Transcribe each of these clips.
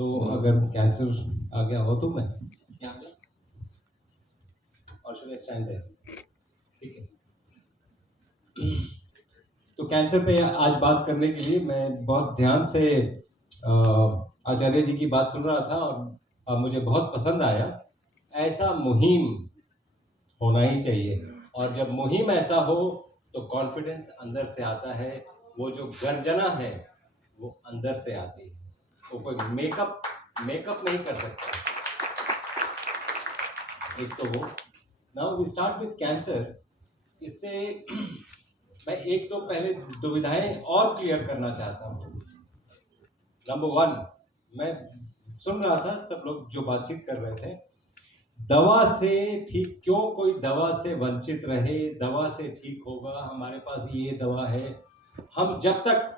तो अगर कैंसर आ गया हो तो मैं क्या और शुड आई स्टैंड देयर? ठीक है। तो कैंसर पे आज बात करने के लिए मैं बहुत ध्यान से आचार्य जी की बात सुन रहा था और मुझे बहुत पसंद आया। ऐसा मुहिम होना ही चाहिए, और जब मुहिम ऐसा हो तो कॉन्फिडेंस अंदर से आता है। वो जो गर्जना है वो अंदर से आती है, वो कोई मेकअप नहीं कर सकता। एक तो वो। Now we start with cancer. इससे मैं एक तो पहले दुविधाएं और क्लियर करना चाहता हूँ। नंबर वन, मैं सुन रहा था सब लोग जो बातचीत कर रहे थे, दवा से ठीक क्यों कोई दवा से वंचित रहे, दवा से ठीक होगा, हमारे पास ये दवा है। हम जब तक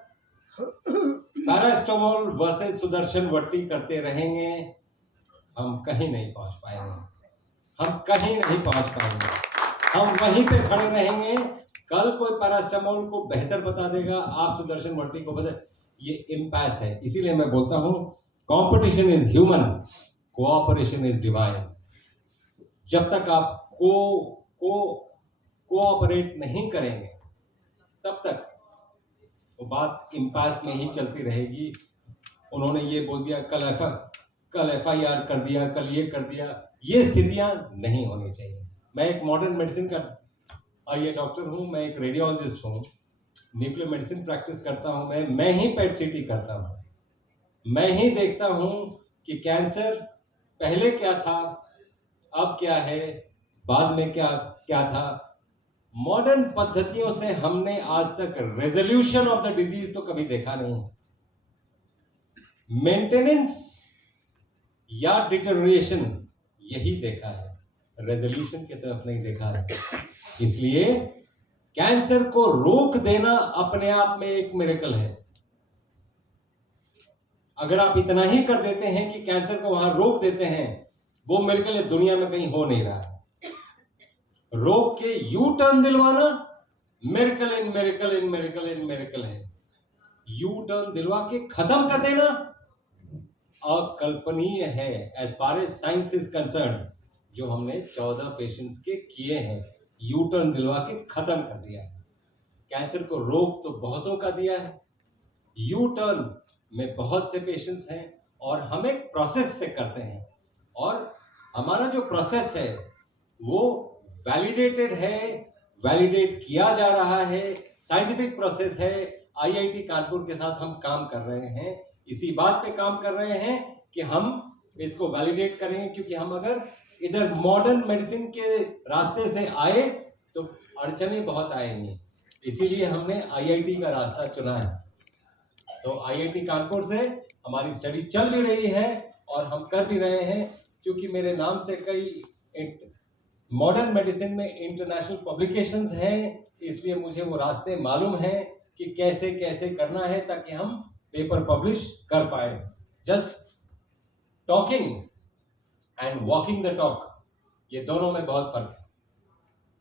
पैरास्टामोल वर्सेस सुदर्शन वट्टी करते रहेंगे हम कहीं नहीं पहुंच पाएंगे, हम कहीं नहीं पहुंच पाएंगे, हम वहीं पे खड़े रहेंगे। कल कोई पैरास्टामोल को बेहतर बता देगा, आप सुदर्शन वट्टी को बता, ये इम्पैस है। इसीलिए मैं बोलता हूं competition is human, cooperation is divine. जब तक आप कोऑपरेट नहीं करेंगे तब तक वो बात इम्पैस में ही चलती रहेगी। उन्होंने ये बोल दिया, कल FIR कर दिया, कल ये कर दिया। ये स्थितियां नहीं होनी चाहिए। मैं एक मॉडर्न मेडिसिन का आईए डॉक्टर हूं, मैं एक रेडियोलॉजिस्ट हूं, न्यूक्लियर मेडिसिन प्रैक्टिस करता हूं। मैं ही पेट सीटी करता हूं, मैं ही देखता हूं कि कैंसर पहले क्या था, अब क्या है, बाद में क्या था। मॉडर्न पद्धतियों से हमने आज तक रेजोल्यूशन ऑफ द डिजीज तो कभी देखा नहीं, मेंटेनेंस या डिटेरियोरेशन यही देखा है, रेजोल्यूशन की तरफ नहीं देखा है। इसलिए कैंसर को रोक देना अपने आप में एक मिरेकल है। अगर आप इतना ही कर देते हैं कि कैंसर को वहां रोक देते हैं, वो मिरेकल दुनिया में कहीं हो नहीं रहा है। रोक के यू टर्न दिलवाना miracle in miracle in miracle in miracle है। यू टर्न दिलवा के खत्म कर देना अकल्पनीय है as far as science is concern. जो हमने 14 पेशेंट्स के किए हैं, यू टर्न दिलवा के खत्म कर दिया है। कैंसर को रोक तो बहुतों का दिया है, यू टर्न में बहुत से पेशेंट्स हैं, और हम एक प्रोसेस से करते हैं, और हमारा जो प्रोसेस है वो वैलिडेटेड है, वैलिडेट किया जा रहा है, साइंटिफिक प्रोसेस है। IIT कानपुर के साथ हम काम कर रहे हैं, इसी बात पे काम कर रहे हैं कि हम इसको वैलिडेट करेंगे, क्योंकि हम अगर इधर मॉडर्न मेडिसिन के रास्ते से आए तो अड़चनें बहुत आएंगी। इसीलिए हमने IIT का रास्ता चुना है। तो IIT कानपुर से हमारी स्टडी चल भी रही है और हम कर भी रहे हैं। क्योंकि मेरे नाम से कई मॉडर्न मेडिसिन में इंटरनेशनल पब्लिकेशंस हैं, इसलिए मुझे वो रास्ते मालूम है कि कैसे कैसे करना है ताकि हम पेपर पब्लिश कर पाए। Just talking and walking the talk, ये दोनों में बहुत फर्क है।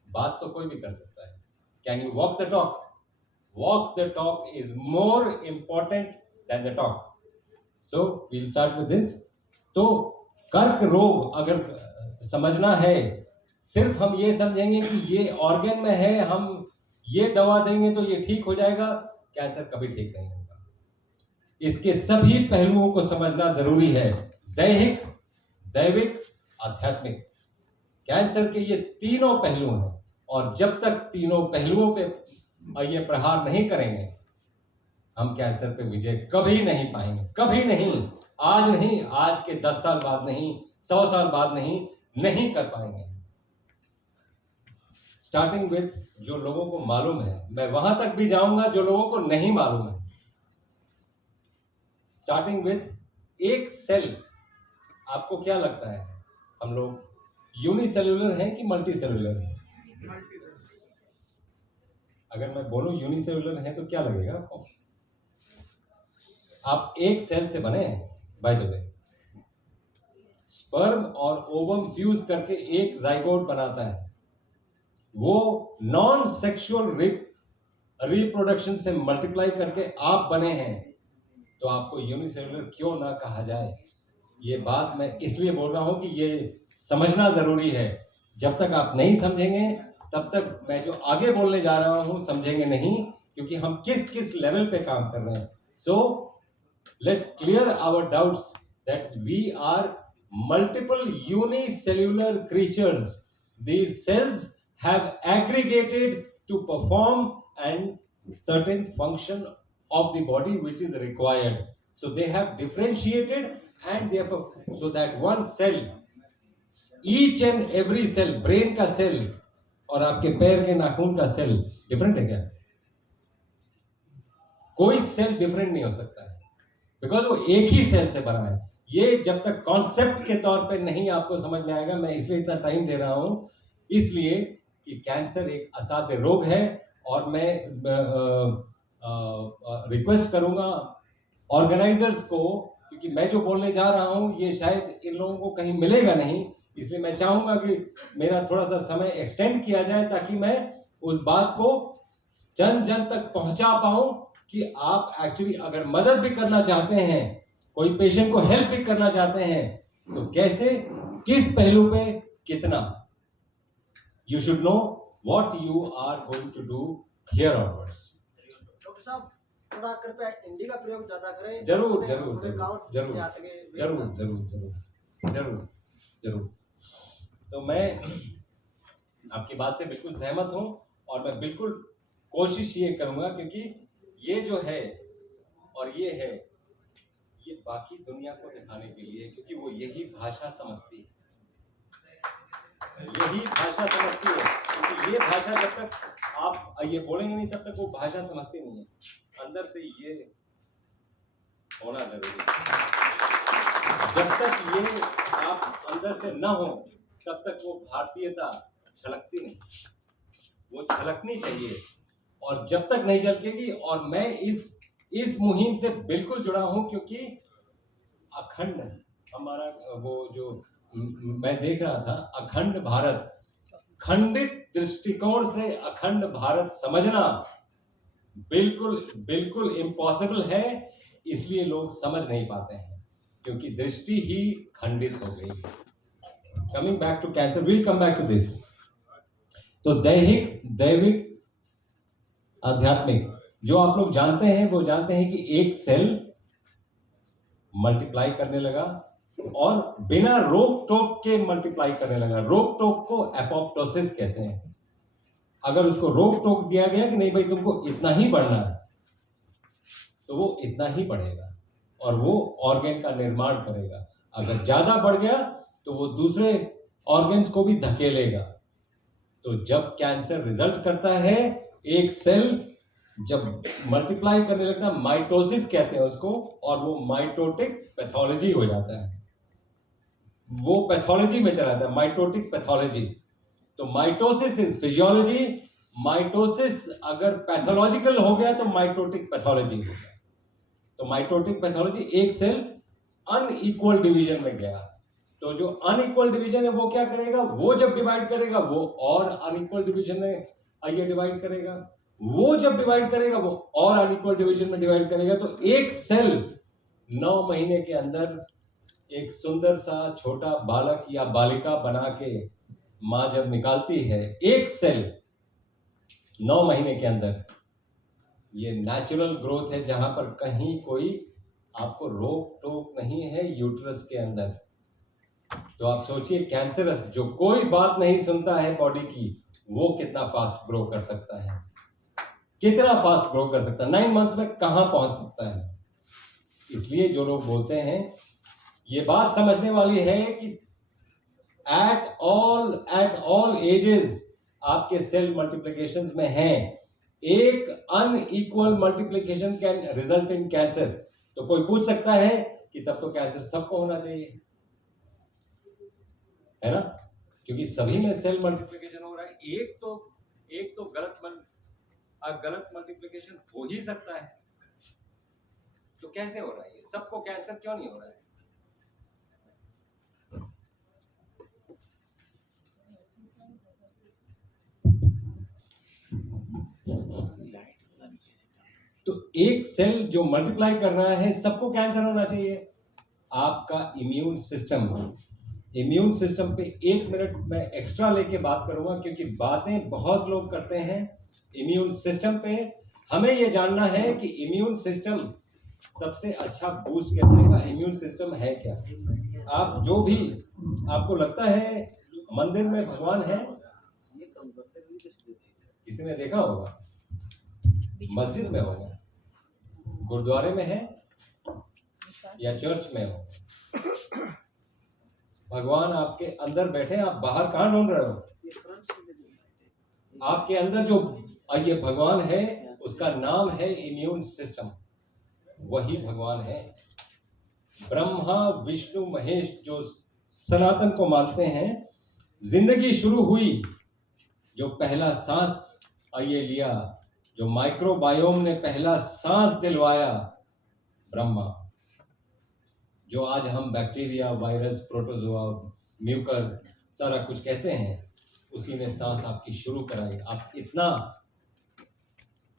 बात तो कोई भी कर सकता है, can you walk the talk? Walk the talk is more important than the talk. So we'll start with this. तो कर्क रोग अगर समझना है, सिर्फ हम ये समझेंगे कि ये ऑर्गन में है, हम ये दवा देंगे तो ये ठीक हो जाएगा, कैंसर कभी ठीक नहीं होगा। इसके सभी पहलुओं को समझना जरूरी है, दैहिक, दैविक, आध्यात्मिक। कैंसर के ये तीनों पहलू हैं, और जब तक तीनों पहलुओं पे ये प्रहार नहीं करेंगे, हम कैंसर पे विजय कभी नहीं पाएंगे, कभी नहीं। आज नहीं, आज के 10 साल बाद नहीं, 100 साल बाद नहीं कर पाएंगे। स्टार्टिंग विद जो लोगों को मालूम है, मैं वहां तक भी जाऊंगा जो लोगों को नहीं मालूम है। स्टार्टिंग विद एक सेल। आपको क्या लगता है, हम लोग यूनिसेल्युलर हैं कि मल्टीसेल्युलर हैं? अगर मैं बोलूं यूनिसेल्युलर हैं तो क्या लगेगा आपको? आप एक सेल से बने हैं, बाय द वे। स्पर्म और ओवम फ्यूज करके एक जाइगोट बनाता है। वो नॉन सेक्सुअल रिप्रोडक्शन से मल्टीप्लाई करके आप बने हैं। तो आपको यूनिसेलुलर क्यों ना कहा जाए। ये बात मैं इसलिए बोल रहा हूँ कि ये समझना ज़रूरी है। जब तक आप नहीं समझेंगे तब तक मैं जो आगे बोलने जा रहा हूँ समझेंगे नहीं, क्योंकि हम किस किस लेवल पे काम कर रहे हैं। So let's clear our doubts that we are multiple unicellular creatures. These cells have aggregated to perform and certain function of the body which is required. So they have differentiated and therefore so that one cell, each and every cell, brain का cell और आपके पैर के नाखून का cell different है क्या? कोई सेल डिफरेंट नहीं हो सकता है, बिकॉज वो एक ही सेल से बना है। ये जब तक कॉन्सेप्ट के तौर पे नहीं आपको समझ में आएगा, मैं इसलिए इतना टाइम दे रहा हूं, इसलिए कि कैंसर एक असाध्य रोग है। और मैं रिक्वेस्ट करूंगा ऑर्गेनाइजर्स को, क्योंकि मैं जो बोलने जा रहा हूं ये शायद इन लोगों को कहीं मिलेगा नहीं, इसलिए मैं चाहूंगा कि मेरा थोड़ा सा समय एक्सटेंड किया जाए ताकि मैं उस बात को जन जन तक पहुंचा पाऊं कि आप एक्चुअली अगर मदद भी करना चाहते हैं, कोई पेशेंट को हेल्प भी करना चाहते हैं, तो कैसे, किस पहलू पे, कितना, you should know what you are going to do here onwards. Doctor साहब थोड़ा कृपया हिंदी का प्रयोग ज्यादा करें। जरूर जरूर पूरे गांव जरूर देहात के जरूर जरूर जरूर जरूर जरूर। तो मैं आपकी बात से बिल्कुल सहमत हूं और मैं बिल्कुल कोशिश ये करूंगा, क्योंकि ये जो है और ये है, ये बाकी दुनिया को दिखाने के लिए, क्योंकि वो यही भाषा समझती है, यही भाषा समझती है। क्योंकि ये भाषा जब तक आप ये बोलेंगे नहीं तब तक वो भाषा समझती नहीं है। अंदर से ये होना जरूरी है। जब तक ये आप अंदर से न हो तब तक वो भारतीयता झलकती नहीं, वो झलकनी चाहिए। और जब तक नहीं झलकेगी, और मैं इस मुहिम से बिल्कुल जुड़ा हूं, क्योंकि अखंड हमारा वो जो मैं देख रहा था, अखंड भारत, खंडित दृष्टिकोण से अखंड भारत समझना बिल्कुल बिल्कुल इम्पॉसिबल है। इसलिए लोग समझ नहीं पाते हैं, क्योंकि दृष्टि ही खंडित हो गई। Coming back to cancer, will come back to this. तो दैहिक, दैविक, आध्यात्मिक, जो आप लोग जानते हैं वो जानते हैं कि एक सेल मल्टीप्लाई करने लगा और बिना रोक टोक के मल्टीप्लाई करने लगा। रोक टोक को एपोप्टोसिस कहते हैं। अगर उसको रोक टोक दिया गया कि नहीं भाई तुमको इतना ही बढ़ना है, तो वो इतना ही बढ़ेगा और वो ऑर्गन का निर्माण करेगा। अगर ज्यादा बढ़ गया तो वो दूसरे ऑर्गन्स को भी धकेलेगा। तो जब कैंसर रिजल्ट करता है, एक सेल जब मल्टीप्लाई करने लगता है, माइटोसिस कहते हैं उसको, और वो माइटोटिक पैथोलॉजी हो जाता है, वो पैथोलॉजी में चला जाता है, माइटोटिक पैथोलॉजी। तो माइटोसिस इज फिजियोलॉजी, माइटोसिस अगर पैथोलॉजिकल हो गया तो माइटोटिक पैथोलॉजी हो गया। तो माइटोटिक पैथोलॉजी, एक सेल अनइक्वल डिवीजन में गया, तो जो अनइक्वल डिवीजन है वो क्या करेगा, वो जब डिवाइड करेगा वो और अनइक्वल डिवीजन में आइए डिवाइड करेगा, वो जब डिवाइड करेगा वो और अनइक्वल डिवीजन में डिवाइड करेगा। तो एक सेल 9 महीने के अंदर एक सुंदर सा छोटा बालक या बालिका बना के मां जब निकालती है, एक सेल 9 महीने के अंदर, ये नेचुरल ग्रोथ है जहां पर कहीं कोई आपको रोक टोक नहीं है यूट्रस के अंदर। तो आप सोचिए कैंसरस जो कोई बात नहीं सुनता है बॉडी की, वो कितना फास्ट ग्रो कर सकता है, कितना फास्ट ग्रो कर सकता है, 9 मंथ्स में कहां पहुंच सकता है। इसलिए जो लोग बोलते हैं, ये बात समझने वाली है कि एट ऑल एजेस आपके सेल मल्टीप्लिकेशन में हैं। एक unequal multiplication can result in cancer. तो कोई पूछ सकता है कि तब तो कैंसर सबको होना चाहिए, है ना, क्योंकि सभी में सेल मल्टीप्लिकेशन हो रहा है। एक तो गलत मल्टीप्लिकेशन हो ही सकता है, तो कैसे हो रहा है ये, सबको कैंसर क्यों नहीं हो रहा है? तो एक सेल जो मल्टीप्लाई कर रहा है, सबको कैंसर होना चाहिए? आपका इम्यून सिस्टम पे 1 मिनट मैं एक्स्ट्रा लेके बात करूंगा, क्योंकि बातें बहुत लोग करते हैं इम्यून सिस्टम पे। हमें ये जानना है कि इम्यून सिस्टम सबसे अच्छा बूस्ट करने का इम्यून सिस्टम है क्या। आप जो भी आपको लगता है मंदिर में भगवान है, किसी ने देखा होगा, मस्जिद में होगा, गुरुद्वारे में है या चर्च में हो, भगवान आपके अंदर बैठे, आप बाहर कहाँ ढूंढ रहे हो? आपके अंदर जो ये भगवान है, उसका नाम है इम्यून सिस्टम, वही भगवान है। ब्रह्मा विष्णु महेश जो सनातन को मानते हैं, जिंदगी शुरू हुई, जो पहला सांस ये लिया, जो माइक्रोबायोम ने पहला सांस दिलवाया, ब्रह्मा। जो आज हम बैक्टीरिया, वायरस, प्रोटोजोआ, म्यूकर सारा कुछ कहते हैं, उसी ने सांस आपकी शुरू कराई। आप इतना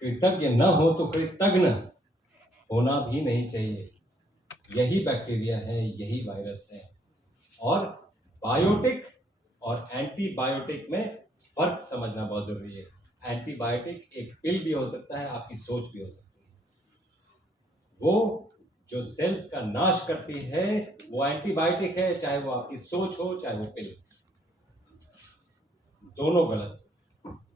कृतज्ञ न हो तो कृतज्ञ होना भी नहीं चाहिए। यही बैक्टीरिया है, यही वायरस है। और बायोटिक और एंटीबायोटिक में फर्क समझना बहुत जरूरी है। एंटीबायोटिक एक पिल भी हो सकता है, आपकी सोच भी हो सकती है। वो जो सेल्स का नाश करती है वो एंटीबायोटिक है, चाहे वो आपकी सोच हो, चाहे वो पिल। दोनों गलत।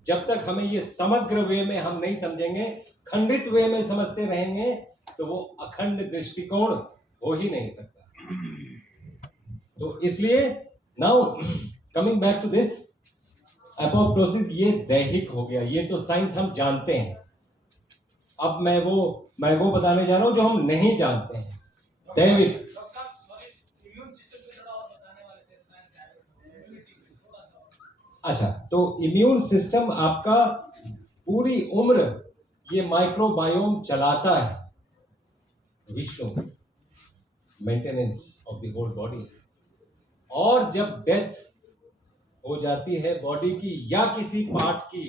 जब तक हमें ये समग्र वे में हम नहीं समझेंगे, खंडित वे में समझते रहेंगे, तो वो अखंड दृष्टिकोण हो ही नहीं सकता। तो इसलिए now coming back to this apoptosis, ये दैहिक हो गया, ये तो साइंस हम जानते हैं। अब मैं वो बताने जा रहा हूं जो हम नहीं जानते हैं, दैविक। अच्छा, तो इम्यून सिस्टम आपका पूरी उम्र ये माइक्रोबायोम चलाता है, Vishnu, maintenance of the whole body. और जब डेथ हो जाती है बॉडी की या किसी पार्ट की,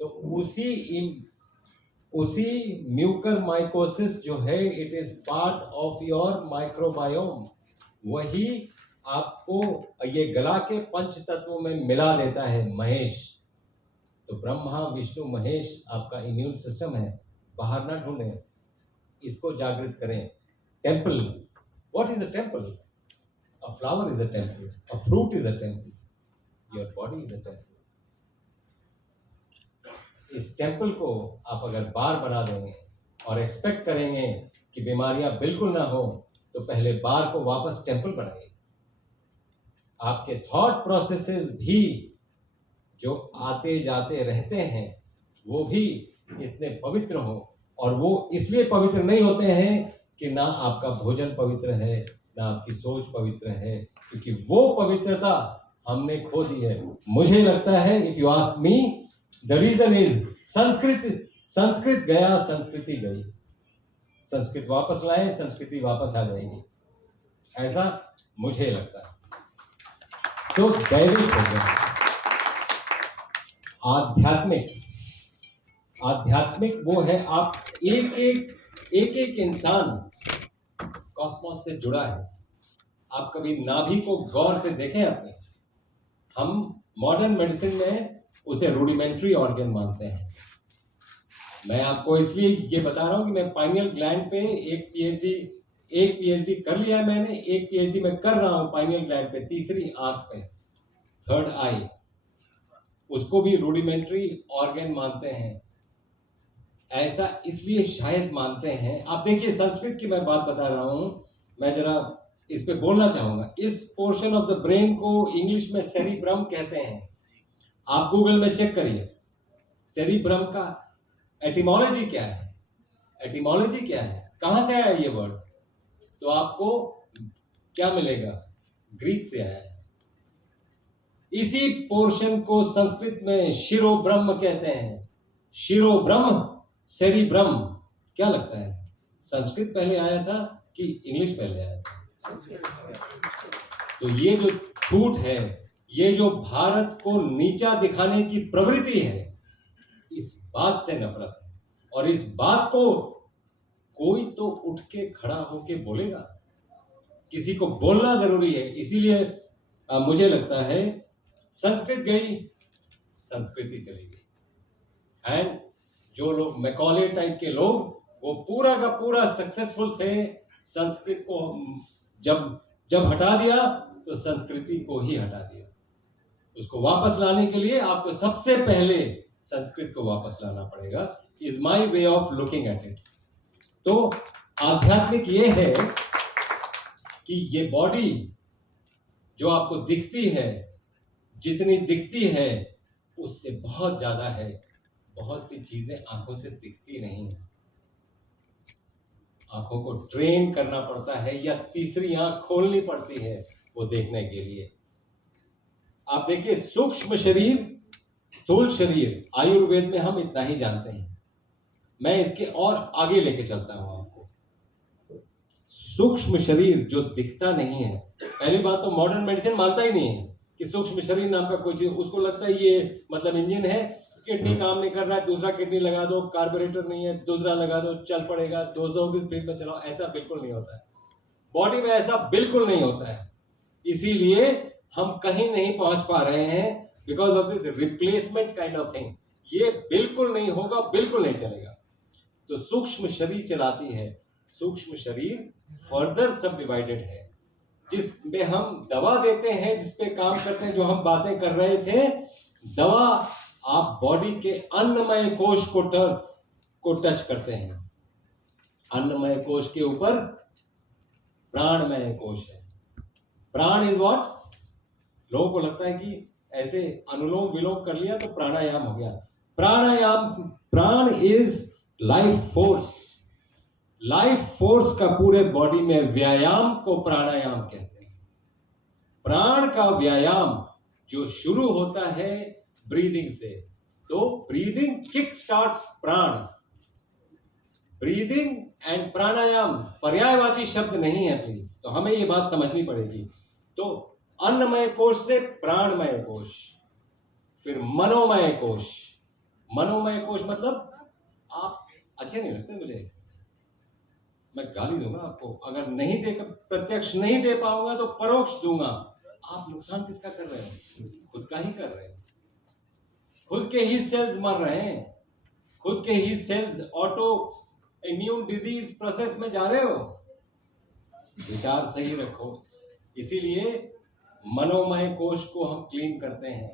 तो उसी म्यूकर माइकोसिस जो है, it is part of your microbiome. वही आपको ये गला के पंच तत्वों में मिला देता है, महेश। तो ब्रह्मा विष्णु महेश आपका इम्यून सिस्टम है। बाहर ना ढूंढें, इसको जागृत करें। Temple, what is a temple? A flower is a temple, a fruit is a temple, your body is a temple. इस टेम्पल को आप अगर बार बना देंगे और एक्सपेक्ट करेंगे कि बीमारियां बिल्कुल ना हो, तो पहले बार को वापस टेम्पल बनाइए। आपके थॉट प्रोसेसेस भी जो आते जाते रहते हैं, वो भी इतने पवित्र हो। और वो इसलिए पवित्र नहीं होते हैं कि ना आपका भोजन पवित्र है, ना आपकी सोच पवित्र है, क्योंकि वो पवित्रता हमने खो दी है। मुझे लगता है, if you ask me, the reason is Sanskrit गया, संस्कृति गई। संस्कृत वापस लाए, संस्कृति वापस आ जाएगी, ऐसा मुझे लगता है। तो दैविक हो गया। आध्यात्मिक वो है, आप एक इंसान कॉस्मोस से जुड़ा है। आप कभी नाभि को गौर से देखें अपने। हम मॉडर्न मेडिसिन में उसे रूडिमेंट्री ऑर्गन मानते हैं। मैं आपको इसलिए ये बता रहा हूं कि मैं पाइनियल ग्लैंड पे एक पीएचडी कर लिया है मैंने, एक पीएचडी मैं कर रहा हूं पाइनियल ग्लैंड पे, तीसरी आंख पे, थर्ड आई, उसको भी रूडिमेंट्री ऑर्गन मानते हैं। ऐसा इसलिए शायद मानते हैं। आप देखिए, संस्कृत की मैं बात बता रहा हूं, मैं जरा इस पे बोलना चाहूंगा। इस पोर्शन ऑफ द ब्रेन को इंग्लिश में सेरिब्रम कहते हैं। आप गूगल में चेक करिए, सेरिब्रम का एटिमोलॉजी क्या है, एटिमोलॉजी क्या है, कहां से आया ये वर्ड, तो आपको क्या मिलेगा? ग्रीक से आया है। इसी पोर्शन को संस्कृत में शिरोब्रह्म कहते हैं। शिरोब्रह्म, सेरिब्रम। क्या लगता है, संस्कृत पहले आया था कि इंग्लिश पहले आया था? तो ये जो झूठ है, ये जो भारत को नीचा दिखाने की प्रवृत्ति है, इस बात से नफरत है। और इस बात को कोई तो उठ के खड़ा होके बोलेगा, किसी को बोलना जरूरी है। इसीलिए मुझे लगता है संस्कृत गई, संस्कृति चली गई। एंड जो लोग मैकॉले टाइप के लोग, वो पूरा का पूरा सक्सेसफुल थे। संस्कृत को जब हटा दिया तो संस्कृति को ही हटा दिया। उसको वापस लाने के लिए आपको सबसे पहले संस्कृत को वापस लाना पड़ेगा। Is my way of looking at it. तो आध्यात्मिक ये है कि ये बॉडी जो आपको दिखती है, जितनी दिखती है उससे बहुत ज्यादा है। बहुत सी चीजें आंखों से दिखती नहीं है, आंखों को ट्रेन करना पड़ता है या तीसरी आंख खोलनी पड़ती है वो देखने के लिए। आप देखिए, सूक्ष्म शरीर, स्थूल शरीर, आयुर्वेद में हम इतना ही जानते हैं। मैं इसके और आगे लेके चलता हूं आपको। सूक्ष्म शरीर जो दिखता नहीं है, पहली बात तो मॉडर्न मेडिसिन मानता ही नहीं है कि सूक्ष्म शरीर नाम का कोई चीज। उसको लगता है ये मतलब इंजन है, किडनी काम नहीं कर रहा है, दूसरा किडनी लगा दो, कार्बोरेटर नहीं है, दूसरा लगा दो, चल पड़ेगा, 200 की स्पीड में चलाओ। ऐसा बिल्कुल नहीं होता है बॉडी में, ऐसा बिल्कुल नहीं होता है। इसीलिए हम कहीं नहीं पहुंच पा रहे हैं, because of this replacement kind of thing. ये बिल्कुल नहीं होगा, बिल्कुल नहीं चलेगा। तो सूक्ष्म शरीर चलाती है। सूक्ष्म शरीर फर्दर सब डिवाइडेड है, जिसमें हम दवा देते हैं, जिसपे काम करते हैं, जो हम बातें कर रहे थे। दवा आप बॉडी के अन्नमय कोश को टच करते हैं। अन्नमय कोश के ऊपर प्राणमय कोश है। प्राण इज व्हाट? लोगों को लगता है कि ऐसे अनुलोम विलोम कर लिया तो प्राणायाम हो गया। प्राणायाम, प्राण is life force. Life force का पूरे बॉडी में व्यायाम को प्राणायाम कहते हैं। प्राण का व्यायाम जो शुरू होता है ब्रीदिंग से, तो ब्रीदिंग किक स्टार्ट्स प्राण। ब्रीदिंग एंड प्राणायाम पर्यायवाची शब्द नहीं है प्लीज, तो हमें ये बात समझनी पड़ेगी। तो अन्नमय कोश से प्राणमय कोश, फिर मनोमय कोश। मनोमय कोश मतलब, आप अच्छे नहीं लगते मुझे, मैं गाली दूंगा आपको अगर नहीं दे, प्रत्यक्ष नहीं दे पाऊंगा तो परोक्ष दूंगा। आप नुकसान किसका कर रहे हैं? खुद का ही कर रहे हैं। खुद के ही सेल्स मर रहे हैं, खुद के ही cells autoimmune disease process में जा रहे हो। विचार सही रखो। इसीलिए मनोमय कोश को हम क्लीन करते हैं।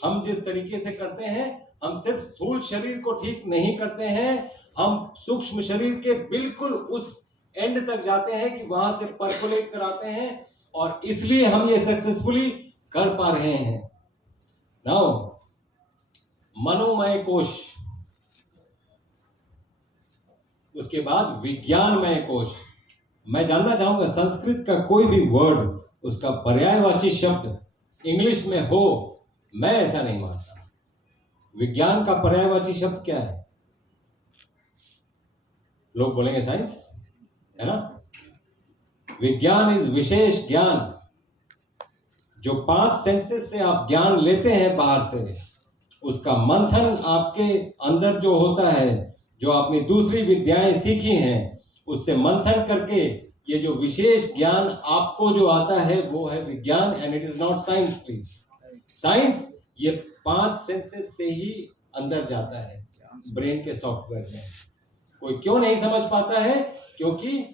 हम जिस तरीके से करते हैं, हम सिर्फ स्थूल शरीर को ठीक नहीं करते हैं, हम सूक्ष्म शरीर के बिल्कुल उस एंड तक जाते हैं कि वहां से परकोलेट कराते हैं, और इसलिए हम ये सक्सेसफुली कर पा रहे हैं। नाउ मनोमय कोश, उसके बाद विज्ञानमय कोश। मैं जानना चाहूंगा संस्कृत का कोई भी वर्ड, उसका पर्यायवाची शब्द इंग्लिश में हो, मैं ऐसा नहीं मानता। विज्ञान का पर्यायवाची शब्द क्या है? लोग बोलेंगे साइंस, है ना। विज्ञान इज विशेष ज्ञान। जो 5 सेंसेस से आप ज्ञान लेते हैं बाहर से, उसका मंथन आपके अंदर जो होता है, जो आपने दूसरी विद्याएं सीखी हैं, उससे मंथन करके ये जो विशेष ज्ञान आपको जो आता है वो है विज्ञान। And it is not science please. Science ये 5 सेंसेस से ही अंदर जाता है ब्रेन के सॉफ्टवेयर में। कोई क्यों नहीं समझ पाता है? क्योंकि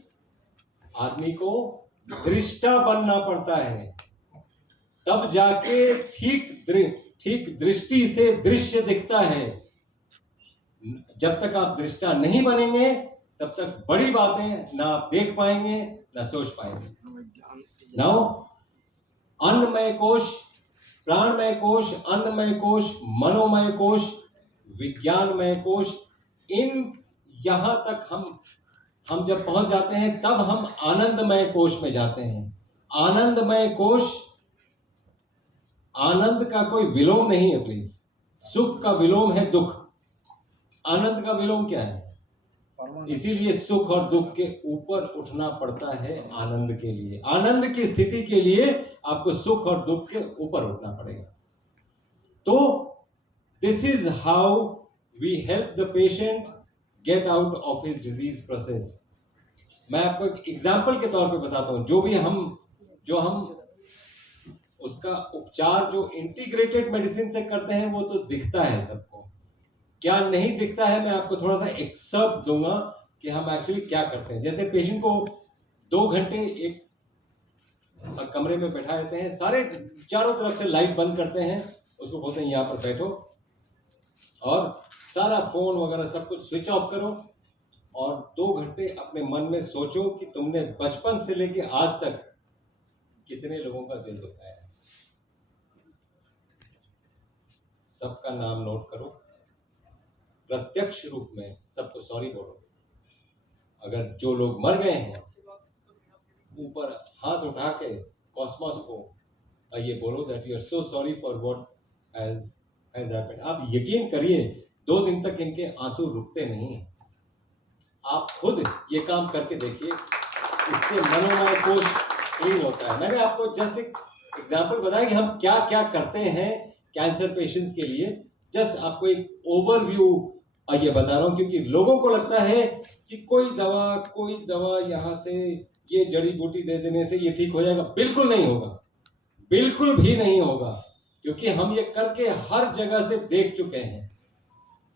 आदमी को दृष्टा बनना पड़ता है, तब जाके ठीक दृष्टि से दृश्य दिखता है। जब तक आप दृष्टा नहीं बनेंगे, तब तक बड़ी बातें ना आप देख पाएंगे ना सोच पाएंगे। नाउ अन्नमय कोश, प्राणमय कोश, अन्नमय कोश, मनोमय कोश, विज्ञानमय कोश, इन यहां तक हम जब पहुंच जाते हैं, तब हम आनंदमय कोश में जाते हैं। आनंदमय कोश, आनंद का कोई विलोम नहीं है प्लीज। सुख का विलोम है दुख, आनंद का विलोम क्या है? इसीलिए सुख और दुख के ऊपर उठना पड़ता है आनंद के लिए। आनंद की स्थिति के लिए आपको सुख और दुख के ऊपर उठना पड़ेगा। तो this is how we help the patient get out of his disease process. मैं आपको एक एग्जाम्पल के तौर पे बताता हूँ, जो हम उसका उपचार जो इंटीग्रेटेड मेडिसिन से करते हैं वो तो दिखता है सबको, क्या नहीं दिखता है मैं आपको थोड़ा सा एक्सर्प्ट दूंगा कि हम एक्चुअली क्या करते हैं। जैसे पेशेंट को 2 घंटे एक कमरे में बैठा देते हैं, सारे चारों तरफ से लाइट बंद करते हैं, उसको बोलते हैं यहाँ पर बैठो और सारा फोन वगैरह सब कुछ स्विच ऑफ करो और 2 घंटे अपने मन में सोचो कि तुमने बचपन से लेके आज तक कितने लोगों का दिल दुखाया है। सबका नाम नोट करो, प्रत्यक्ष रूप में सबको सॉरी बोलो। अगर जो लोग मर गए हैं ऊपर हाथ उठा के कॉस्मोस को ये बोलो that you are so sorry for what has happened. आप यकीन करिए 2 दिन तक इनके आंसू रुकते नहीं हैं। आप खुद ये काम करके देखिए, इससे मनोमय कोश क्लीन होता है। मैंने आपको जस्ट एक एग्जांपल बताया कि हम क्या क्या करते हैं कैंसर पेशेंट्स के लिए। जस्ट आपको एक ओवरव्यू ये बता रहा हूँ, क्योंकि लोगों को लगता है कि कोई दवा यहाँ से ये जड़ी बूटी दे देने से ये ठीक हो जाएगा। बिल्कुल नहीं होगा, बिल्कुल भी नहीं होगा, क्योंकि हम ये करके हर जगह से देख चुके हैं।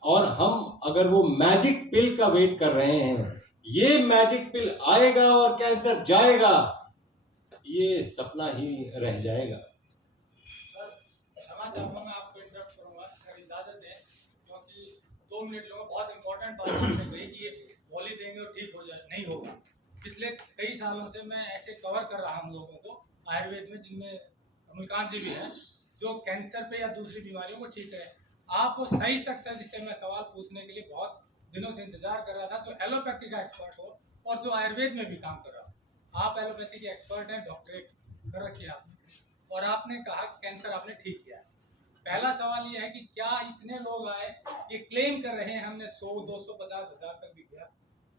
और हम अगर वो मैजिक पिल का वेट कर रहे हैं, ये मैजिक पिल आएगा और कैंसर जाएगा, ये सपना ही रह जाएगा। क्षमा चाहूंगा, मैं आपको इंटरप्ट करूंगा, अगर इजाजत है, क्योंकि 2 मिनट लूंगा। बहुत इंपॉर्टेंट बात आपने कही कि ये गोली देंगे और ठीक हो जाए, नहीं होगा। पिछले कई सालों से मैं ऐसे कवर कर रहा हूँ लोगों को आयुर्वेद में, जिनमें अमलकांत जी भी हैं, जो कैंसर पे या दूसरी बीमारियों को ठीक है। आप वो सही शख्स है जिससे मैं सवाल पूछने के लिए बहुत दिनों से इंतजार कर रहा था, जो एलोपैथी का एक्सपर्ट हो और जो आयुर्वेद में भी काम कर रहा हो। आप एलोपैथी के एक्सपर्ट हैं, डॉक्टरेट कर रखी है आपने, और आपने कहा कि कैंसर आपने ठीक किया। पहला सवाल ये है कि क्या इतने लोग आए, ये क्लेम कर रहे हैं हमने 100, 250 हज़ार तक भी किया,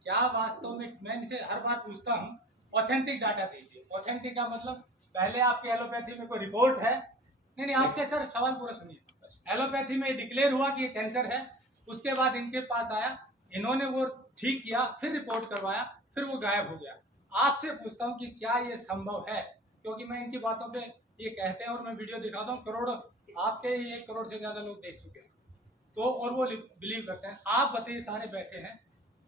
क्या वास्तव में? मैं इनसे हर बार पूछता हूँ ऑथेंटिक डाटा दीजिए। ऑथेंटिक का मतलब पहले आपकी एलोपैथी में कोई रिपोर्ट है? नहीं, आपसे सर सवाल पूरा सुनिए। एलोपैथी में डिक्लेयर हुआ कि ये कैंसर है, उसके बाद इनके पास आया, इन्होंने वो ठीक किया, फिर रिपोर्ट करवाया, फिर वो गायब हो गया। आपसे पूछता हूँ कि क्या ये संभव है? क्योंकि मैं इनकी बातों पे ये कहते हैं और मैं वीडियो दिखाता हूँ, करोड़ों, आपके 1 करोड़ से ज़्यादा लोग देख चुके हैं तो, और वो बिलीव करते हैं। आप बताइए, सारे बैठे हैं,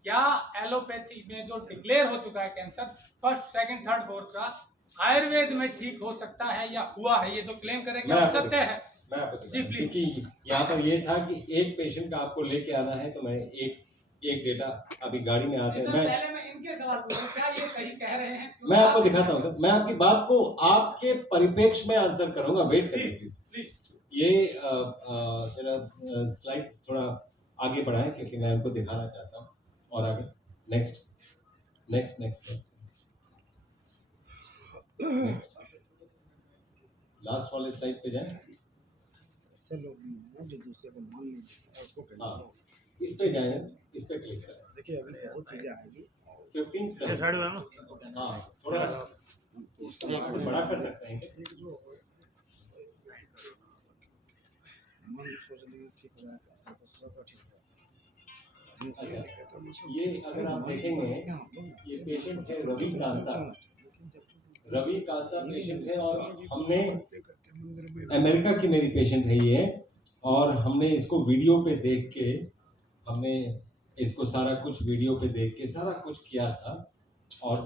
क्या एलोपैथी में जो डिक्लेयर हो चुका है cancer first, second, third, fourth का, आयुर्वेद में ठीक हो सकता है या हुआ है? ये जो क्लेम करेंगे हो सकते हैं। मैं आपको जी प्लीज। क्योंकि यहाँ पर ये था कि एक पेशेंट का आपको लेके आना है, तो मैं एक डेटा अभी गाड़ी में आते हैं। पहले मैं इनके सवाल पूछूं, क्या ये सही कह रहे हैं? मैं आपको दिखाता हूँ सर, मैं आपकी बात को आपके परिप्रेक्ष्य में आंसर करूंगा, वेट करिए प्लीज। ये जरा स्लाइड्स थोड़ा आगे बढ़ाएं, क्योंकि मैं उनको दिखाना चाहता हूँ। और आगे नेक्स्ट नेक्स्ट नेक्स्ट लास्ट वाले स्लाइड पे जाएं। ऐसे लोग हैं जो दूसरे को मान नहीं देते, उसको हाँ, इस पे जाएं, इस पे क्लिक करें। देखिए अभी बहुत चीजें आएगी। 15 हाँ, थोड़ा यहाँ से बड़ा कर सकते हैं। एक जो मन सोचने में ठीक हो जाएगा, सब ठीक हो जाएगा। अच्छा, ये अगर आप देखेंगे, ये पेशेंट है रवि कांता। रवि कांता पेशेंट है, और हमने अमेरिका की मेरी पेशेंट है ये, और हमने इसको वीडियो पे देख के, हमने इसको सारा कुछ वीडियो पे देख के सारा कुछ किया था, और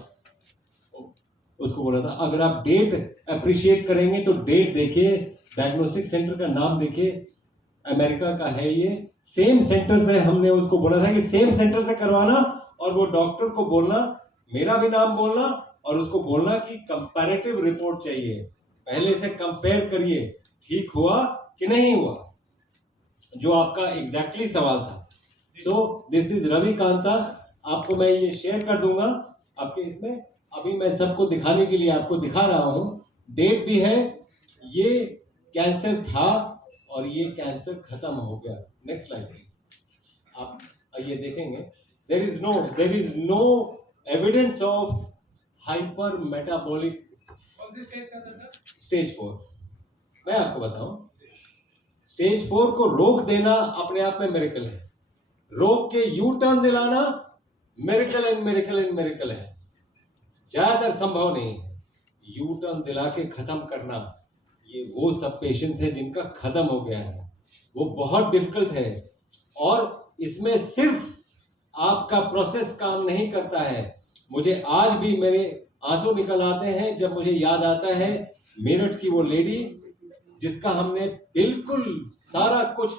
उसको बोला था अगर आप डेट अप्रिशिएट करेंगे तो डेट देखिए, डायग्नोस्टिक सेंटर का नाम देखिए, अमेरिका का है ये, सेम सेंटर से हमने उसको बोला था कि सेम सेंटर से करवाना, और वो डॉक्टर को बोलना, मेरा भी नाम बोलना, और उसको बोलना कि कंपैरेटिव रिपोर्ट चाहिए, पहले से कंपेयर करिए ठीक हुआ कि नहीं हुआ, जो आपका एग्जैक्टली सवाल था। So this is Ravi Kanta. आपको मैं ये शेयर कर दूंगा आपके इसमें, अभी मैं सबको दिखाने के लिए आपको दिखा रहा हूँ, डेट भी है, ये कैंसर था और ये कैंसर खत्म हो गया। Next slide please. आप ये देखेंगे, there is no evidence of hyper metabolic stage 4। मैं आपको बताऊं, स्टेज 4 को रोक देना अपने आप में मिरेकल है। रोक के यू टर्न दिलाना miracle and miracle and miracle है, ज्यादातर संभव नहीं है। यू टर्न दिला के खत्म करना, ये वो सब पेशेंट्स है जिनका खत्म हो गया है, वो बहुत डिफिकल्ट है। और इसमें सिर्फ आपका प्रोसेस काम नहीं करता है। मुझे आज भी मेरे आंसू निकल आते हैं जब मुझे याद आता है मेरठ की वो लेडी जिसका हमने बिल्कुल सारा कुछ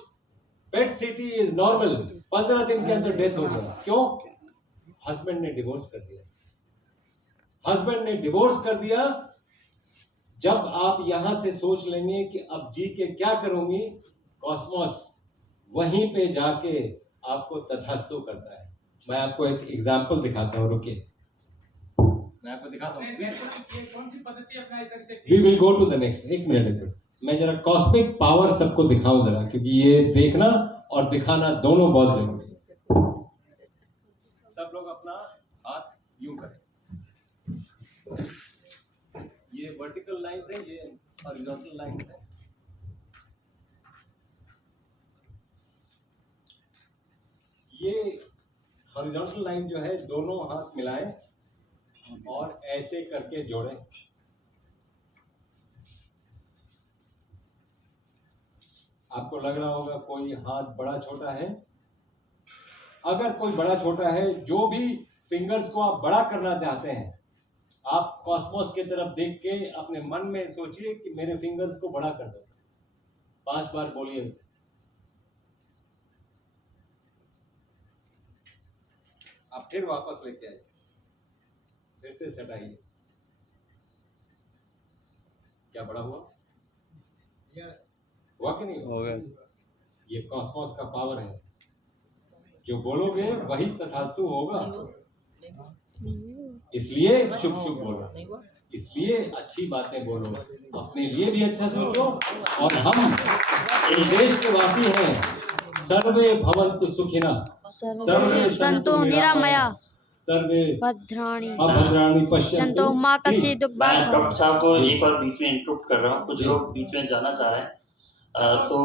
पेट सिटी इज नॉर्मल, 15 दिन के अंदर डेथ हो गया। क्यों? हस्बैंड ने डिवोर्स कर दिया। हस्बैंड ने डिवोर्स कर दिया। जब आप यहां से सोच लेंगे कि अब जी के क्या करूंगी, कॉस्मोस वहीं पे जाके आपको तथास्तु करता है। मैं आपको एक एग्जांपल दिखाता हूं, रुकिए मैं आपको दिखाता हूं। कौन सी पद्धति अपनाई सर से? We will go to the next. एक मिनट, मैं जरा कॉस्मिक पावर सबको दिखाऊं जरा, क्योंकि ये देखना और दिखाना दोनों बहुत जरूरी है। सब लोग अपना हाथ यूं करें, ये वर्टिकल लाइंस है, ये हॉरिजॉन्टल लाइंस है। ये हॉरिजॉन्टल लाइन जो है दोनों हाथ मिलाएं और ऐसे करके जोड़ें। आपको लग रहा होगा कोई हाथ बड़ा छोटा है। अगर कोई बड़ा छोटा है, जो भी फिंगर्स को आप बड़ा करना चाहते हैं, आप कॉस्मोस की तरफ देख के अपने मन में सोचिए कि मेरे फिंगर्स को बड़ा कर दो। 5 बार बोलिए। आप फिर वापस लेके आइए, फिर से सटाइए। क्या बड़ा हुआ? यस, हुआ कि नहीं हो गया। ये कॉस्मोस का पावर है। जो बोलोगे वही तथास्तु होगा। इसलिए शुभ शुभ बोलो, इसलिए अच्छी बातें बोलो, अपने लिए भी अच्छा सोचो। और हम इस देश के वासी हैं। सर्वे भवन्तु सुखिनः, सर्वे संतो निरामया, सर्वे भद्राणि भद्राणि संतो पश्यन्तु। माँ कसी दुख मैं डॉक्टर साहब को एक बार बीच में इंटरप्ट कर रहा हूँ, कुछ लोग बीच में जाना चाह रहे हैं, तो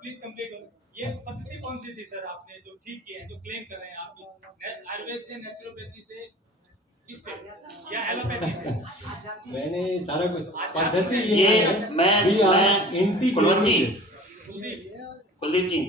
प्लीज कंप्लीट करो। ये पद्धति कौन सी थी सर आपने जो ठीक किए हैं, जो क्लेम कर रहे हैं आप? आयुर्वेद से, नेचुरोपैथी से, किससे, या एलोपैथी से? मैंने सारा कुछ पद्धति ये है। मैं कुलवंत जी, कुलदीप जी,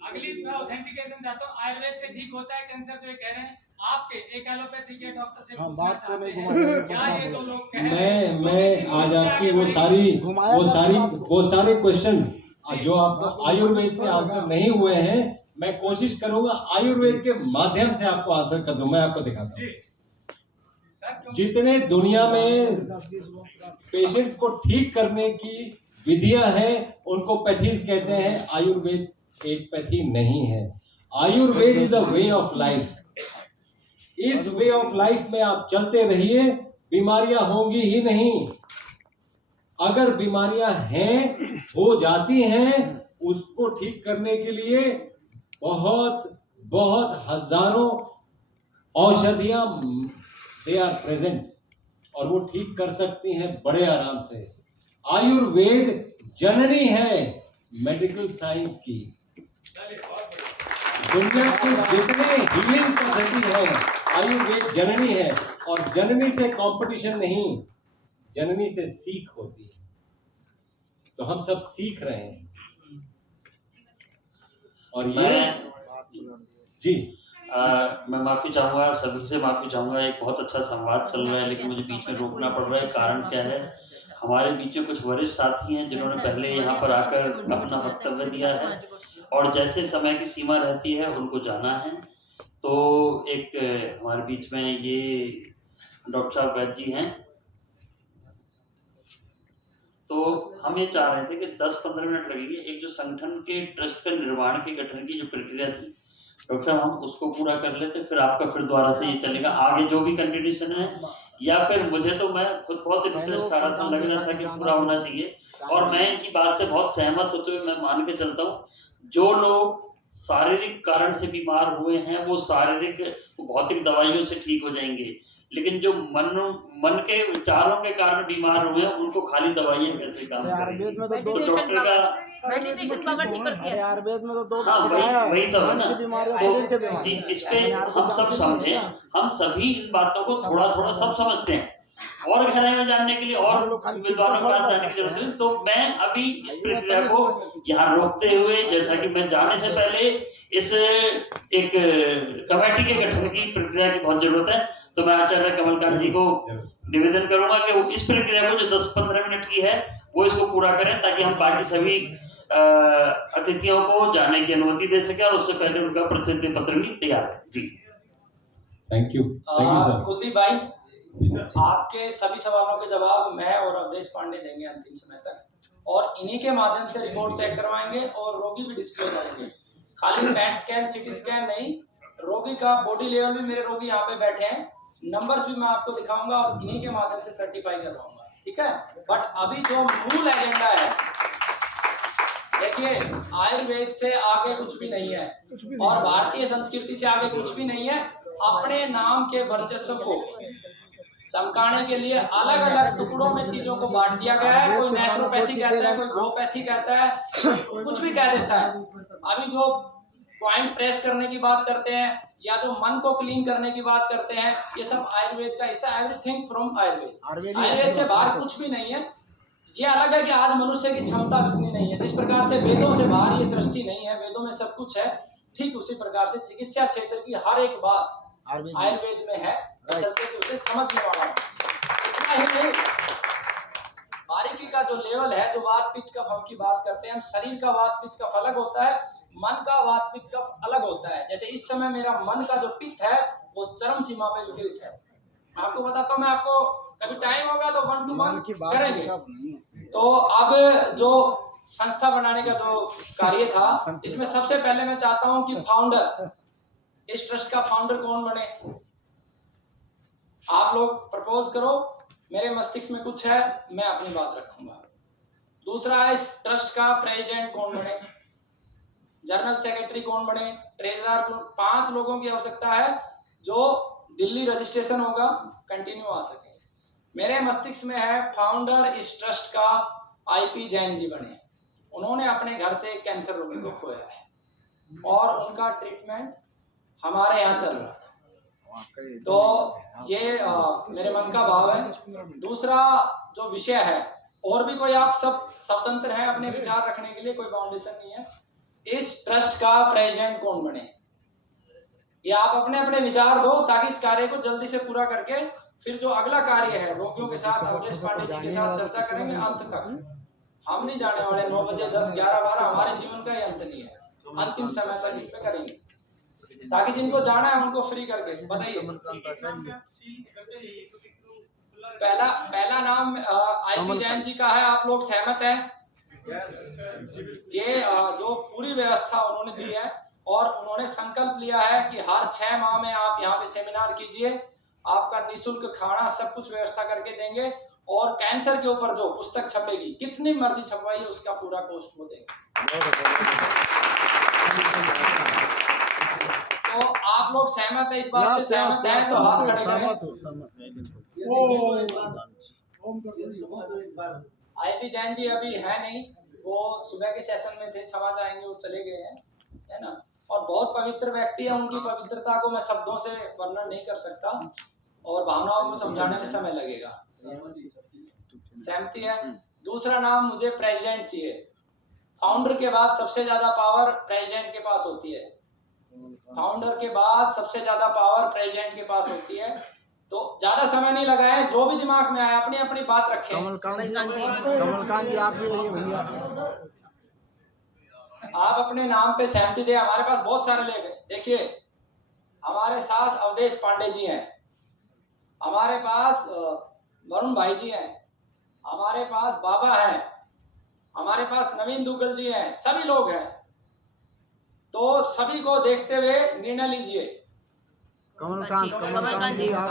अगली मैं ऑथेंटिकेशन चाहता हूँ। आयुर्वेद से ठीक होता है कैंसर, जो ये कह रहे हैं आपके एक एलोपैथी के डॉक्टर से हाँ, पूछना बात को चाहते नहीं हैं। घुमाइए, क्या ये जो लोग कह रहे हैं, मैं आज आपकी वो सारे क्वेश्चंस जो आप आयुर्वेद से आंसर नहीं हुए हैं, मैं कोशिश करूंगा आयुर्वेद के माध्यम से आपको आंसर कर दूं। मैं आपको दिखाता हूं। जितने दुनिया में पेशेंट्स को ठीक करने की विधियां हैं, उनको पैथीज कहते हैं। आयुर्वेद एक पैथी नहीं है। Ayurveda is a way of life. इस वे ऑफ लाइफ में आप चलते रहिए, बीमारियां होंगी ही नहीं। अगर बीमारियां हैं, हो जाती हैं, उसको ठीक करने के लिए बहुत बहुत हजारों औषधियां दे आर प्रेजेंट, और वो ठीक कर सकती हैं बड़े आराम से। आयुर्वेद जननी है मेडिकल साइंस की। दुनिया की जितने हीलिंग पद्धति है, आयुर्वेद जननी है। और जननी से कंपटीशन नहीं, जननी से सीख होती है। तो हम सब सीख रहे हैं। और ये जी मैं माफ़ी चाहूँगा, सभी से माफ़ी चाहूँगा। एक बहुत अच्छा संवाद चल रहा है, लेकिन मुझे बीच में रोकना पड़ रहा है। कारण क्या है, हमारे बीच में कुछ वरिष्ठ साथी हैं जिन्होंने पहले यहाँ पर आकर अपना वक्तव्य दिया है, और जैसे समय की सीमा रहती है उनको जाना है। तो एक हमारे बीच में ये डॉक्टर साहब वैद्य जी हैं, तो हम ये चाह रहे थे कि 10-15 मिनट लगेंगे। एक जो संगठन के ट्रस्ट के निर्माण के गठन की जो प्रक्रिया थी, डॉक्टर साहब हम उसको पूरा कर लेते, फिर आपका फिर दोबारा से ये चलेगा आगे जो भी कंटिन्यूशन है। या फिर मुझे तो मैं खुद बहुत इंटरेस्ट आ रहा था, लग रहा था कि पूरा होना चाहिए। और मैं इनकी बात से बहुत सहमत होते हुए मैं मान के चलता हूँ, जो लोग शारीरिक कारण से बीमार हुए हैं वो शारीरिक भौतिक दवाइयों से ठीक हो जाएंगे, लेकिन जो मन के विचारों के कारण बीमार हुए हैं उनको खाली दवाइयाँ कैसे काम आयुर्वेद में तो करेंगी? दो डॉक्टर का मेडिटेशन पावर नहीं करती है। आयुर्वेद में तो दो हाँ वही सब है मन ना। की बीमारी और तो शरीर की जी बीमारी। इस पे हम सब समझे, हम सभी इन बातों को थोड़ा थोड़ा सब समझते हैं और गहराई में जानने के लिए और विद्वानों के पास जाने की जरूरत नहीं। तो मैं अभी इस प्रक्रिया को यहाँ रोकते हुए, जैसा कि मैं जाने से पहले इस एक कमेटी के गठन की प्रक्रिया की बहुत जरूरत है, तो मैं आचार्य कमलकांत जी को निवेदन करूंगा कि वो इस प्रक्रिया को जो 10-15 मिनट की है वो इसको पूरा करें, ताकि हम बाकी सभी अतिथियों को जाने की अनुमति दे सके और उससे पहले उनका प्रसिद्धि पत्र भी तैयार है। जी थैंक यू सर। कुलदीप भाई, आपके सभी सवालों के जवाब मैं और अवधेश पांडे देंगे अंतिम समय तक, और इन्हीं के माध्यम से रिपोर्ट चेक करवाएंगे और रोगी भी डिस्प्ले करेंगे। खाली पैट स्कैन, सीटी स्कैन नहीं, रोगी का बॉडी लेवल भी, मेरे रोगी यहाँ पे बैठे हैं, नंबर्स भी मैं आपको दिखाऊंगा और इन्हीं के माध्यम से सर्टिफाई करवाऊंगा, ठीक है। बट अभी जो मूल एजेंडा है, देखिए आयुर्वेद से आगे कुछ भी नहीं है और भारतीय संस्कृति से आगे कुछ भी नहीं है। अपने नाम के वर्चस्व को चमकाने के लिए अलग अलग टुकड़ों में चीजों को बांट दिया गया है। कोई नेचुरोपैथी कहता है, कोई गोपैथी कहता है, कुछ भी कह देता है। अभी जो पॉइंट प्रेस करने की बात करते हैं या जो मन को क्लीन करने की बात करते हैं, ये सब आयुर्वेद का हिस्सा। Everything from Ayurveda. आयुर्वेद से बाहर कुछ भी नहीं है। ये अलग है कि आज मनुष्य की क्षमता उतनी नहीं है। जिस प्रकार से वेदों से बाहर ये सृष्टि नहीं है, वेदों में सब कुछ है, ठीक उसी प्रकार से चिकित्सा क्षेत्र की हर एक बात आयुर्वेद में है, बशर्ते कि उसे समझने वाला है। इतना ही नहीं, बारीकी का जो लेवल है, जो वात पित्त कफ हम की बात करते हैं, हम शरीर का वात पित्त कफ अलग होता है, मन का वात पित्त कफ अलग होता है। जैसे इस समय मेरा मन का जो पित्त है वो चरम सीमा पे विकृत है। मैं आपको बताता हूँ, मैं आपको कभी टाइम होगा तो 1 to 1 करेंगे। तो अब जो संस्था बनाने का जो कार्य था, इसमें सबसे पहले मैं चाहता हूं कि फाउंडर, इस ट्रस्ट का फाउंडर कौन बने, आप लोग प्रपोज करो। मेरे मस्तिष्क में कुछ है, मैं अपनी बात रखूंगा। दूसरा है इस ट्रस्ट का प्रेसिडेंट कौन बने, जनरल सेक्रेटरी कौन बने, ट्रेजरर कौन। 5 लोगों की आवश्यकता है जो दिल्ली रजिस्ट्रेशन होगा, कंटिन्यू आ सके। मेरे मस्तिष्क में है फाउंडर इस ट्रस्ट का IP जैन जी बने। उन्होंने अपने घर से एक कैंसर रोगी को खोया है और उनका ट्रीटमेंट हमारे यहाँ चल रहा था। तो ये मेरे मन का भाव है। दूसरा जो विषय है, और भी कोई, आप सब स्वतंत्र हैं अपने विचार रखने के लिए, कोई बाउंडेशन नहीं है। इस ट्रस्ट का प्रेसिडेंट कौन बने, ये आप अपने अपने विचार दो, ताकि इस कार्य को जल्दी से पूरा करके फिर जो अगला कार्य है रोगियों के साथ अवधेश पांडे जी के साथ चर्चा करेंगे अंत तक। हम नहीं जाने वाले 9 बजे 10, 11, 12, हमारे जीवन का ही अंत नहीं है। अंतिम समय तक इस पे करेंगे, ताकि जिनको जाना है उनको फ्री करके बताइए। पहला नाम IP जैन जी का है। आप लोग सहमत हैं? ये जो पूरी व्यवस्था उन्होंने दी है और उन्होंने संकल्प लिया है कि हर 6 माह में आप यहाँ पे सेमिनार कीजिए, आपका निःशुल्क खाना सब कुछ व्यवस्था करके देंगे, और कैंसर के ऊपर जो पुस्तक छपेगी, कितनी मर्जी छपवाइए, उसका पूरा कॉस्ट वो देंगे। तो आप लोग सहमत है इस बात से? सहमत है तो हाथ खड़े करें। IP जैन जी अभी है नहीं, वो सुबह के सेशन में थे, क्षमा चाहेंगे, वो चले गए हैं, है ना। और बहुत पवित्र व्यक्ति है, उनकी पवित्रता को मैं शब्दों से वर्णन नहीं कर सकता और भावनाओं को समझाने में समय लगेगा। सहमति है? दूसरा नाम मुझे प्रेसिडेंट चाहिए। फाउंडर के बाद सबसे ज्यादा पावर प्रेसिडेंट के पास होती है। फाउंडर के बाद सबसे ज्यादा पावर प्रेसिडेंट के पास होती है। तो ज्यादा समय नहीं लगाए, जो भी दिमाग में आए अपनी अपनी बात रखें। कमलकांत जी आप भी रहिए भैया, आप अपने नाम पे सहमति दे। हमारे पास बहुत सारे लेख हैं। देखिए, हमारे साथ अवधेश पांडे जी हैं, हमारे पास वरुण भाई जी हैं, हमारे पास बाबा हैं, हमारे पास नवीन दुग्गल जी हैं, सभी लोग हैं। तो सभी को देखते हुए निर्णय लीजिए। कमलकांत जी आप,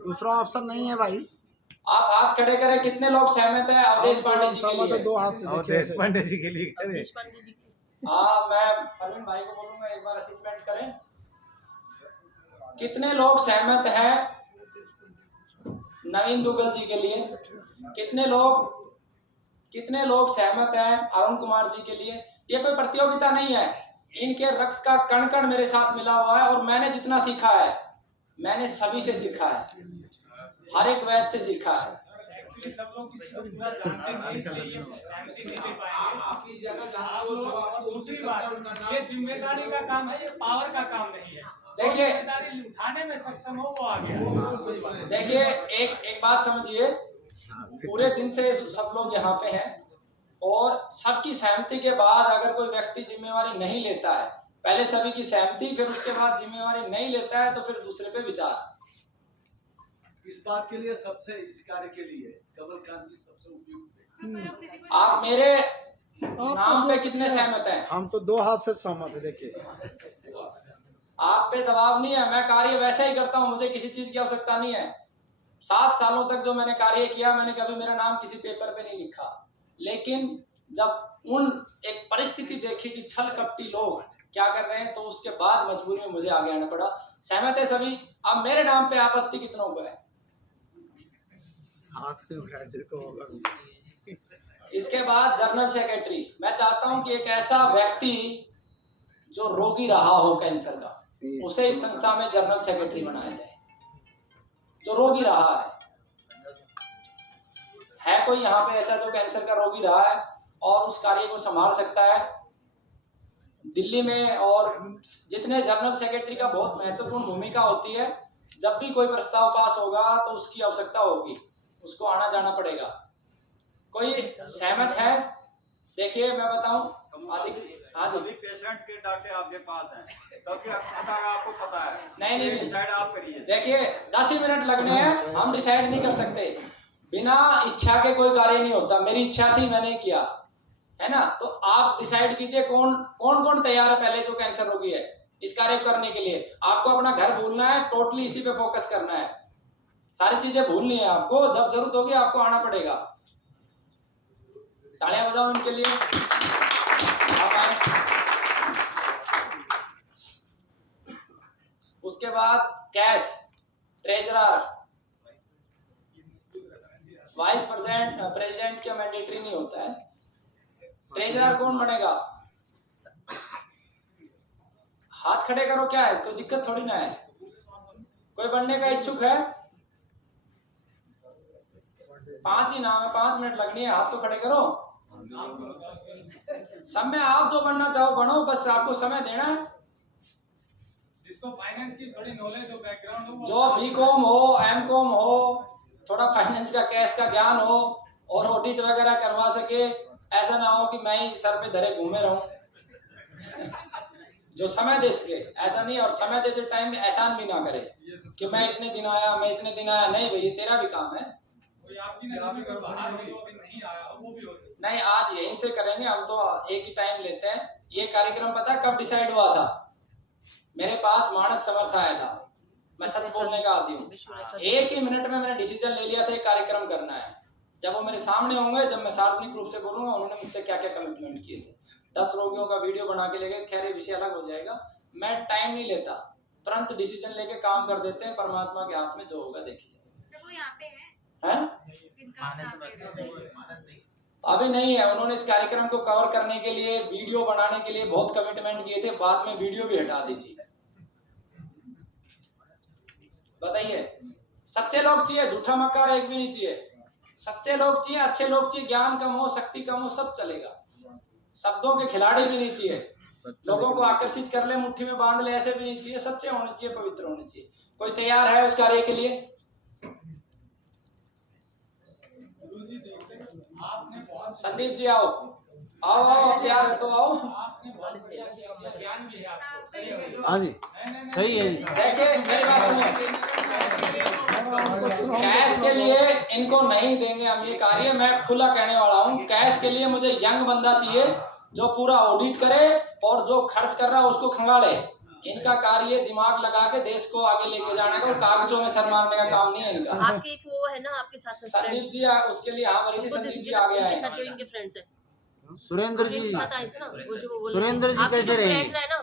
दूसरा ऑप्शन नहीं है भाई। आप हाथ खड़े करें, कितने लोग सहमत हैं अवधेश पांडे जी के लिए? 2 हाथ से अवधेश पांडे जी के लिए हाँ, मैं अरविंद भाई को बोलूंगा एक बार असिस्टेंट करें। कितने लोग सहमत हैं नवीन दुग्गल जी के लिए? कितने लोग सहमत हैं अरुण कुमार जी के लिए? ये कोई प्रतियोगिता नहीं है, इनके रक्त का कण कण मेरे साथ मिला हुआ है और मैंने जितना सीखा है मैंने सभी से सीखा है, हर एक वैद्य से सीखा है। एक्चुअली सब लोग इसको पूरा जानते हैं, इसलिए ये सहमति नहीं दे पाएंगे। आपकी जगह आप लोग, और दूसरी बात, ये जिम्मेदारी का काम है, ये पावर का काम नहीं है। देखिए, जिम्मेदारी उठाने में सक्षम हो वो आ गया। देखिए एक बात समझिए, पूरे दिन से सब लोग यहाँ पे हैं और सबकी सहमति के बाद अगर कोई व्यक्ति जिम्मेवारी नहीं लेता है, पहले सभी की सहमति, फिर उसके बाद जिम्मेवारी नहीं लेता है तो फिर दूसरे पे विचार। इस बात के लिए सबसे, इस कार्य के लिए कमलकांत जी सबसे उपयुक्त है। आप मेरे नाम पे कितने सहमत हैं? हम तो 2 हाथ से सहमत है। देखिए, आप पे दबाव नहीं है, मैं कार्य वैसे ही करता हूँ, मुझे किसी चीज की आवश्यकता नहीं है। 7 सालों तक जो मैंने कार्य किया, मैंने कभी मेरा नाम किसी पेपर पे नहीं लिखा, लेकिन जब उन एक परिस्थिति देखी कि छल कपटी लोग क्या कर रहे हैं, तो उसके बाद मजबूरी में मुझे आगे आना पड़ा। सहमत है सभी? अब मेरे नाम पे आपत्ति कितनों को है? इसके बाद जनरल सेक्रेटरी, मैं चाहता हूं कि एक ऐसा व्यक्ति जो रोगी रहा हो कैंसर का, उसे इस संस्था में जनरल सेक्रेटरी बनाया जाए। जो रोगी रहा है कोई यहाँ पे ऐसा जो कैंसर का रोगी रहा है और उस कार्य को संभाल सकता है? दिल्ली में और जितने जनरल सेक्रेटरी का बहुत महत्वपूर्ण भूमिका होती है, जब भी कोई प्रस्ताव पास होगा तो उसकी आवश्यकता होगी, उसको आना जाना पड़ेगा। कोई सहमत है? देखिए मैं बताऊं, हाँ जी, पेशेंट के डाटे आपके पास हैं, सबकी पता है, आपको पता है। नहीं डिसाइड आप करिए। देखिए 10 ही मिनट लगने हैं, हम डिसाइड नहीं कर सकते। बिना इच्छा के कोई कार्य नहीं होता। मेरी इच्छा थी, मैंने किया, है ना? तो आप डिसाइड कीजिए कौन तैयार है पहले, जो कैंसर रोगी है इस कार्य करने के लिए। आपको अपना घर भूलना है, टोटली इसी पे फोकस करना है, सारी चीजें भूलनी है आपको। जब जरूरत होगी आपको आना पड़ेगा। तालियां बजाओ इनके लिए। आप आए। उसके बाद कैश, ट्रेजरर, वाइस प्रेसिडेंट का मैंडेटरी नहीं होता है। ट्रेजरर कौन बनेगा? हाथ खड़े करो, क्या है, कोई दिक्कत थोड़ी ना है। कोई बनने का इच्छुक है? 5 ही नाम है, 5 मिनट लगनी है, हाथ तो खड़े करो। सब में आप जो बनना चाहो बनो, बस आपको समय देना है। जिसको फाइनेंस की थोड़ी नॉलेज हो, बैकग्राउंड हो, जो बीकॉम हो, एमकॉम हो, थोड़ा फाइनेंस का, कैश का ज्ञान हो और ऑडिट वगैरह करवा सके। ऐसा ना हो कि मैं ही सर पे धरे घूमे रहूं। जो समय दे सके, ऐसा नहीं। और समय देते टाइम में एहसान भी ना करे कि मैं इतने दिन आया, मैं इतने दिन आया। नहीं भाई, तेरा भी काम है। कोई आपकी नजर में कोई बाहर नहीं हो, अभी नहीं आया, वो भी हो सकता है। नहीं, आज यहीं से करेंगे हम तो, एक ही टाइम लेते हैं। ये कार्यक्रम पता है कब डिसाइड हुआ था? मेरे पास मानस समर्थ आया था, मैं सच बोलने का आदी हूँ। 1 ही मिनट में मैंने डिसीजन ले लिया था ये कार्यक्रम करना है। जब वो मेरे सामने होंगे, जब मैं सार्वजनिक रूप से बोलूंगा उन्होंने मुझसे क्या क्या कमिटमेंट किए थे। 10 रोगियों का वीडियो बना के ले गए। खैर ये विषय अलग हो जाएगा। मैं टाइम नहीं लेता, तुरंत डिसीजन लेके काम कर देते हैं। परमात्मा के हाथ में जो होगा देखिए। अभी नहीं है। उन्होंने इस कार्यक्रम को कवर करने के लिए, वीडियो बनाने के लिए बहुत कमिटमेंट किए थे, बाद में वीडियो भी हटा दी थी। बताइए, सच्चे लोग चाहिए, झूठा मक्कार एक भी नहीं चाहिए। सच्चे लोग चाहिए, अच्छे लोग चाहिए। ज्ञान कम हो, शक्ति कम हो, सब चलेगा। शब्दों के खिलाड़ी भी नहीं चाहिए, लोगों को आकर्षित कर ले, मुट्ठी में बांध ले, ऐसे भी नहीं चाहिए। सच्चे होने चाहिए, पवित्र होने चाहिए। कोई तैयार है उस कार्य के लिए? आपने बहुत संदीप जी आओ आओ आओ, तैयार है तो आओ। आपने बहुत बढ़िया किया, अपना ज्ञान भी है आपको। हाँ जी, सही है। देखिए मेरी बात सुनो, कैश के लिए इनको नहीं देंगे हम ये कार्य। मैं खुला कहने वाला हूँ, कैश के लिए मुझे यंग बंदा चाहिए जो पूरा ऑडिट करे और जो खर्च कर रहा है उसको खंगाले। इनका कार्य दिमाग लगा के देश को आगे लेके जाने का, और कागजों में सर मारने का काम नहीं है इनका। आपके एक वो है ना आपके साथ में संदीप जी उसके लिए हाँ बड़ी थी, संदीप जी आगे आए। साथ जो इनके फ्रेंड्स हैं, सुरेंद्र जी, साथ आए थे ना, वो जो वो सुरेंद्र जी कैसे रहेंगे? फ्रेंड है ना,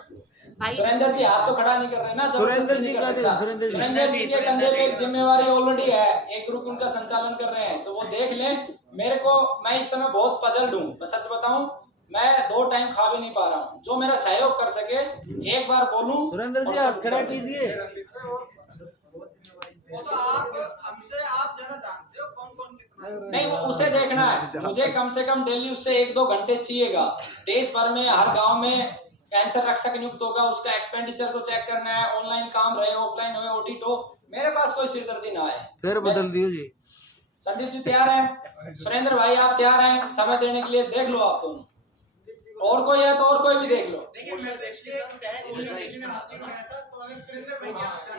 भाई सुरेंद्र जी हाथ तो खड़ा नहीं कर रहे ना, सुरेंद्र जबरदस्ती जी नहीं का कर दे, सकता। सुरेंद्र जी। सुरेंद्र जी के कंधे पे एक जिम्मेवारी ऑलरेडी है, एक ग्रुप उनका संचालन कर रहे हैं, तो वो देख लें। मेरे को, मैं इस समय बहुत पजल्ड हूँ, मैं सच बताऊं, मैं 2 टाइम खा भी नहीं पा रहा हूँ। जो मेरा सहयोग कर सके एक बार बोलूं। सुरेंद्र जी हाथ खड़ा कीजिए। नहीं, वो उसे देखना है, मुझे कम से कम डेली उससे 1-2 घंटे चाहिएगा। देश भर में हर गांव में कैंसर रक्षक नियुक्त होगा, उसका एक्सपेंडिचर को चेक करना है, ऑनलाइन काम रहे, ऑफलाइन हो, ऑडिट हो, मेरे पास कोई सिरदर्दी ना आए। फिर बदल दियो जी। संदीप जी तैयार हैं? सुरेंद्र भाई आप तैयार हैं समय देने के लिए? देख लो आप दोनों, और कोई है तो और कोई भी देख लो।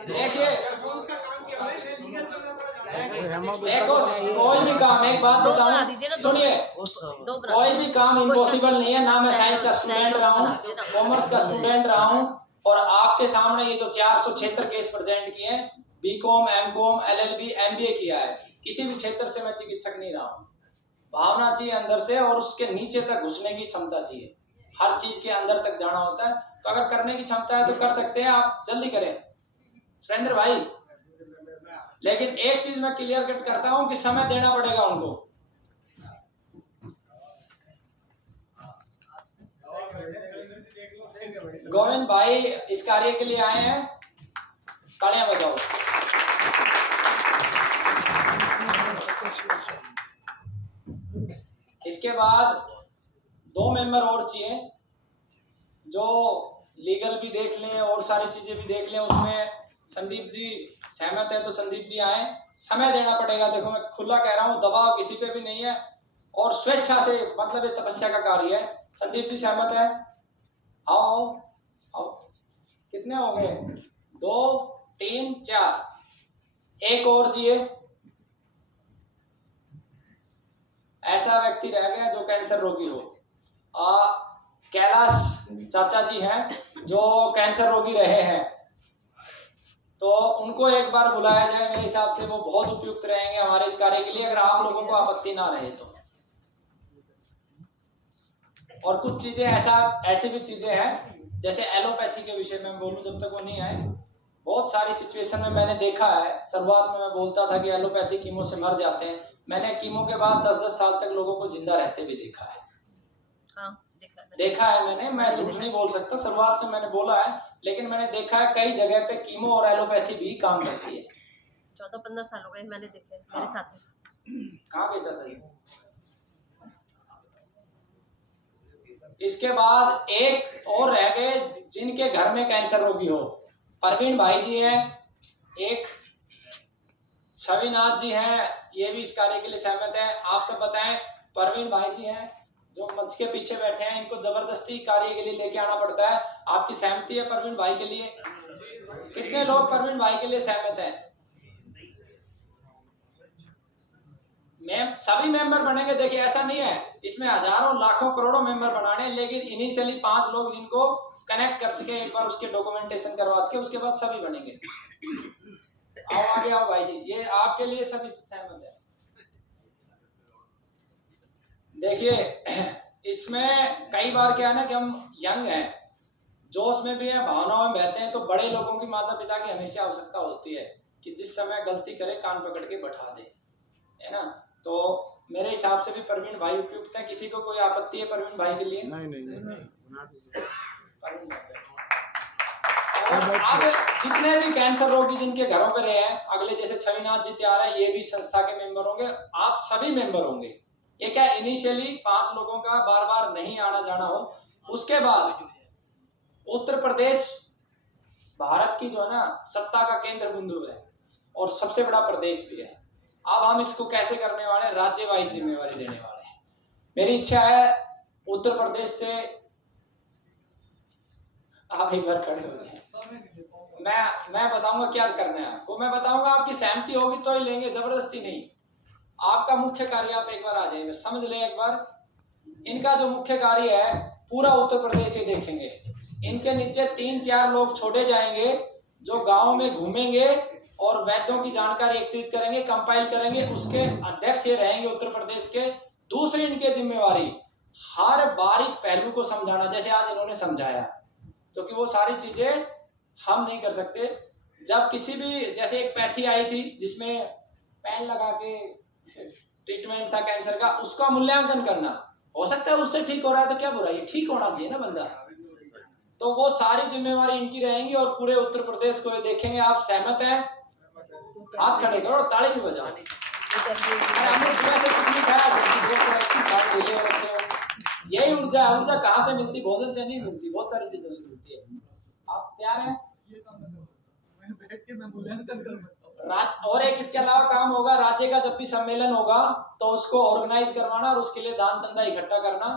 देखिए देखो, कोई भी काम, एक बात बताऊं, सुनिए, कोई भी काम इम्पॉसिबल नहीं है। ना मैं साइंस का स्टूडेंट रहा हूँ, कॉमर्स का स्टूडेंट रहा हूँ, और आपके सामने ये जो 476 केस प्रेजेंट किए हैं, बीकॉम, एमकॉम, एलएलबी, एमबीए किया है, किसी भी क्षेत्र से मैं चिकित्सक नहीं रहा हूँ। भावना चाहिए अंदर से, और उसके नीचे तक घुसने की क्षमता चाहिए। हर चीज के अंदर तक जाना होता है, तो अगर करने की क्षमता है तो कर सकते हैं आप, जल्दी करें सुरेंद्र भाई। लेकिन एक चीज मैं क्लियर कट करता हूं कि समय देना पड़ेगा उनको। गोविंद भाई इस कार्य के लिए आए हैं, तालियां बजाओ। इसके बाद 2 मेंबर और चाहिए जो लीगल भी देख लें और सारी चीजें भी देख लें। उसमें संदीप जी सहमत है तो संदीप जी आए। समय देना पड़ेगा, देखो मैं खुला कह रहा हूँ, दबाव किसी पे भी नहीं है, और स्वेच्छा से, मतलब ये तपस्या का कार्य है। संदीप जी सहमत है? आओ आओ, कितने हो गए? 2, 3, 4, एक और चाहिए। ऐसा व्यक्ति रह गया जो कैंसर रोगी हो। कैलाश चाचा जी हैं जो कैंसर रोगी रहे हैं, तो उनको एक बार बुलाया जाए, मेरे हिसाब से वो बहुत उपयुक्त रहेंगे हमारे इस कार्य के लिए, अगर आप लोगों को आपत्ति ना रहे तो। और कुछ चीजें ऐसी भी चीजें हैं, जैसे एलोपैथी के विषय में बोलूं, जब तक वो नहीं आए, बहुत सारी सिचुएशन में मैंने देखा है। शुरुआत में मैं बोलता था कि एलोपैथी कीमो से मर जाते हैं, मैंने कीमो के बाद 10-10 साल तक लोगों को जिंदा रहते भी देखा है। हाँ, देखा है मैंने, मैं झूठ नहीं बोल सकता, शुरुआत में मैंने बोला है, लेकिन मैंने देखा है कई जगह पे कीमो और एलोपैथी भी काम करती है। 14-15 साल हो गए मैंने देखे मेरे साथ में। कहाँ के चाचा जी? इसके बाद एक और रह गए जिनके घर में कैंसर रोगी हो। परवीन भाई जी हैं, एक छविनाथ जी हैं, ये भी इस कार्य के लिए सहमत है। आप सब बताएं। परवीन भाई जी हैं जो मंच के पीछे बैठे हैं, इनको जबरदस्ती कार्य के लिए लेके आना पड़ता है। आपकी सहमति है परवीन भाई के लिए? कितने लोग परवीन भाई के लिए सहमत हैं? सभी मेंबर बनेंगे। देखिए ऐसा नहीं है, इसमें हजारों लाखों करोड़ों मेंबर बनाने, लेकिन इनिशियली 5 लोग जिनको कनेक्ट कर सके, एक बार उसके डॉक्यूमेंटेशन करवा सके, उसके बाद सभी बनेंगे। आओ आगे आओ भाई जी, ये आपके लिए सभी सहमत है। देखिए इसमें कई बार क्या है ना कि हम यंग हैं, जोश में भी हैं, भावनाओं में बहते हैं, तो बड़े लोगों की, माता पिता की हमेशा आवश्यकता होती है कि जिस समय गलती करे कान पकड़ के बैठा दे, है ना। तो मेरे हिसाब से भी परवीन भाई उपयुक्त है। किसी को कोई आपत्ति है परवीन भाई के लिए? नहीं। अब जितने भी कैंसर रोगी जिनके घरों पे रहे हैं, अगले जैसे छविनाथ जी तैयार है, ये भी संस्था के मेंबर होंगे, आप सभी मेंबर होंगे। ये क्या इनिशियली 5 लोगों का बार बार नहीं आना जाना हो। उसके बाद उत्तर प्रदेश भारत की जो है ना सत्ता का केंद्र बिंदु है और सबसे बड़ा प्रदेश भी है। अब हम इसको कैसे करने वाले हैं? राज्य वाइज जिम्मेवारी देने वाले हैं। मेरी इच्छा है उत्तर प्रदेश से, आप एक बार खड़े हो जाए, मैं बताऊंगा क्या करना है आपको, मैं बताऊंगा, आपकी सहमति होगी तो ही लेंगे, जबरदस्ती नहीं। आपका मुख्य कार्य, आप एक बार आ जाइए, समझ लें एक बार। इनका जो मुख्य कार्य है पूरा उत्तर प्रदेश ही देखेंगे। इनके नीचे 3-4 लोग छोड़े जाएंगे जो गांव में घूमेंगे और वैद्यों की जानकारी एकत्रित करेंगे, कंपाइल करेंगे, उसके अध्यक्ष ये रहेंगे उत्तर प्रदेश के। दूसरी इनकी जिम्मेवारी हर बारीक पहलू को समझाना, जैसे आज इन्होंने समझाया, क्योंकि वो सारी चीजें हम नहीं कर सकते। जब किसी भी, जैसे एक पैथी आई थी जिसमें पेन लगा के ट्रीटमेंट था कैंसर का, उसका मूल्यांकन करना, हो सकता है उससे ठीक हो रहा है तो क्या बुराई है, ठीक होना चाहिए ना बंदा। तो वो सारी जिम्मेवारी इनकी रहेंगी और पूरे उत्तर प्रदेश को ये देखेंगे। आप सहमत हैं? हाथ खड़े करो और ताली भी बजाओ। हमने सुबह से कुछ नहीं खाया, यही ऊर्जा है। ऊर्जा कहाँ से मिलती? भोजन से नहीं मिलती, बहुत सारी चीजों से मिलती है। आप तैयार हैं? बैठ के मैं मूल्यांकन कर सकता हूँ। और एक इसके अलावा काम होगा, राज्य का जब भी सम्मेलन होगा तो उसको ऑर्गेनाइज करवाना और उसके लिए दान चंदा इकट्ठा करना,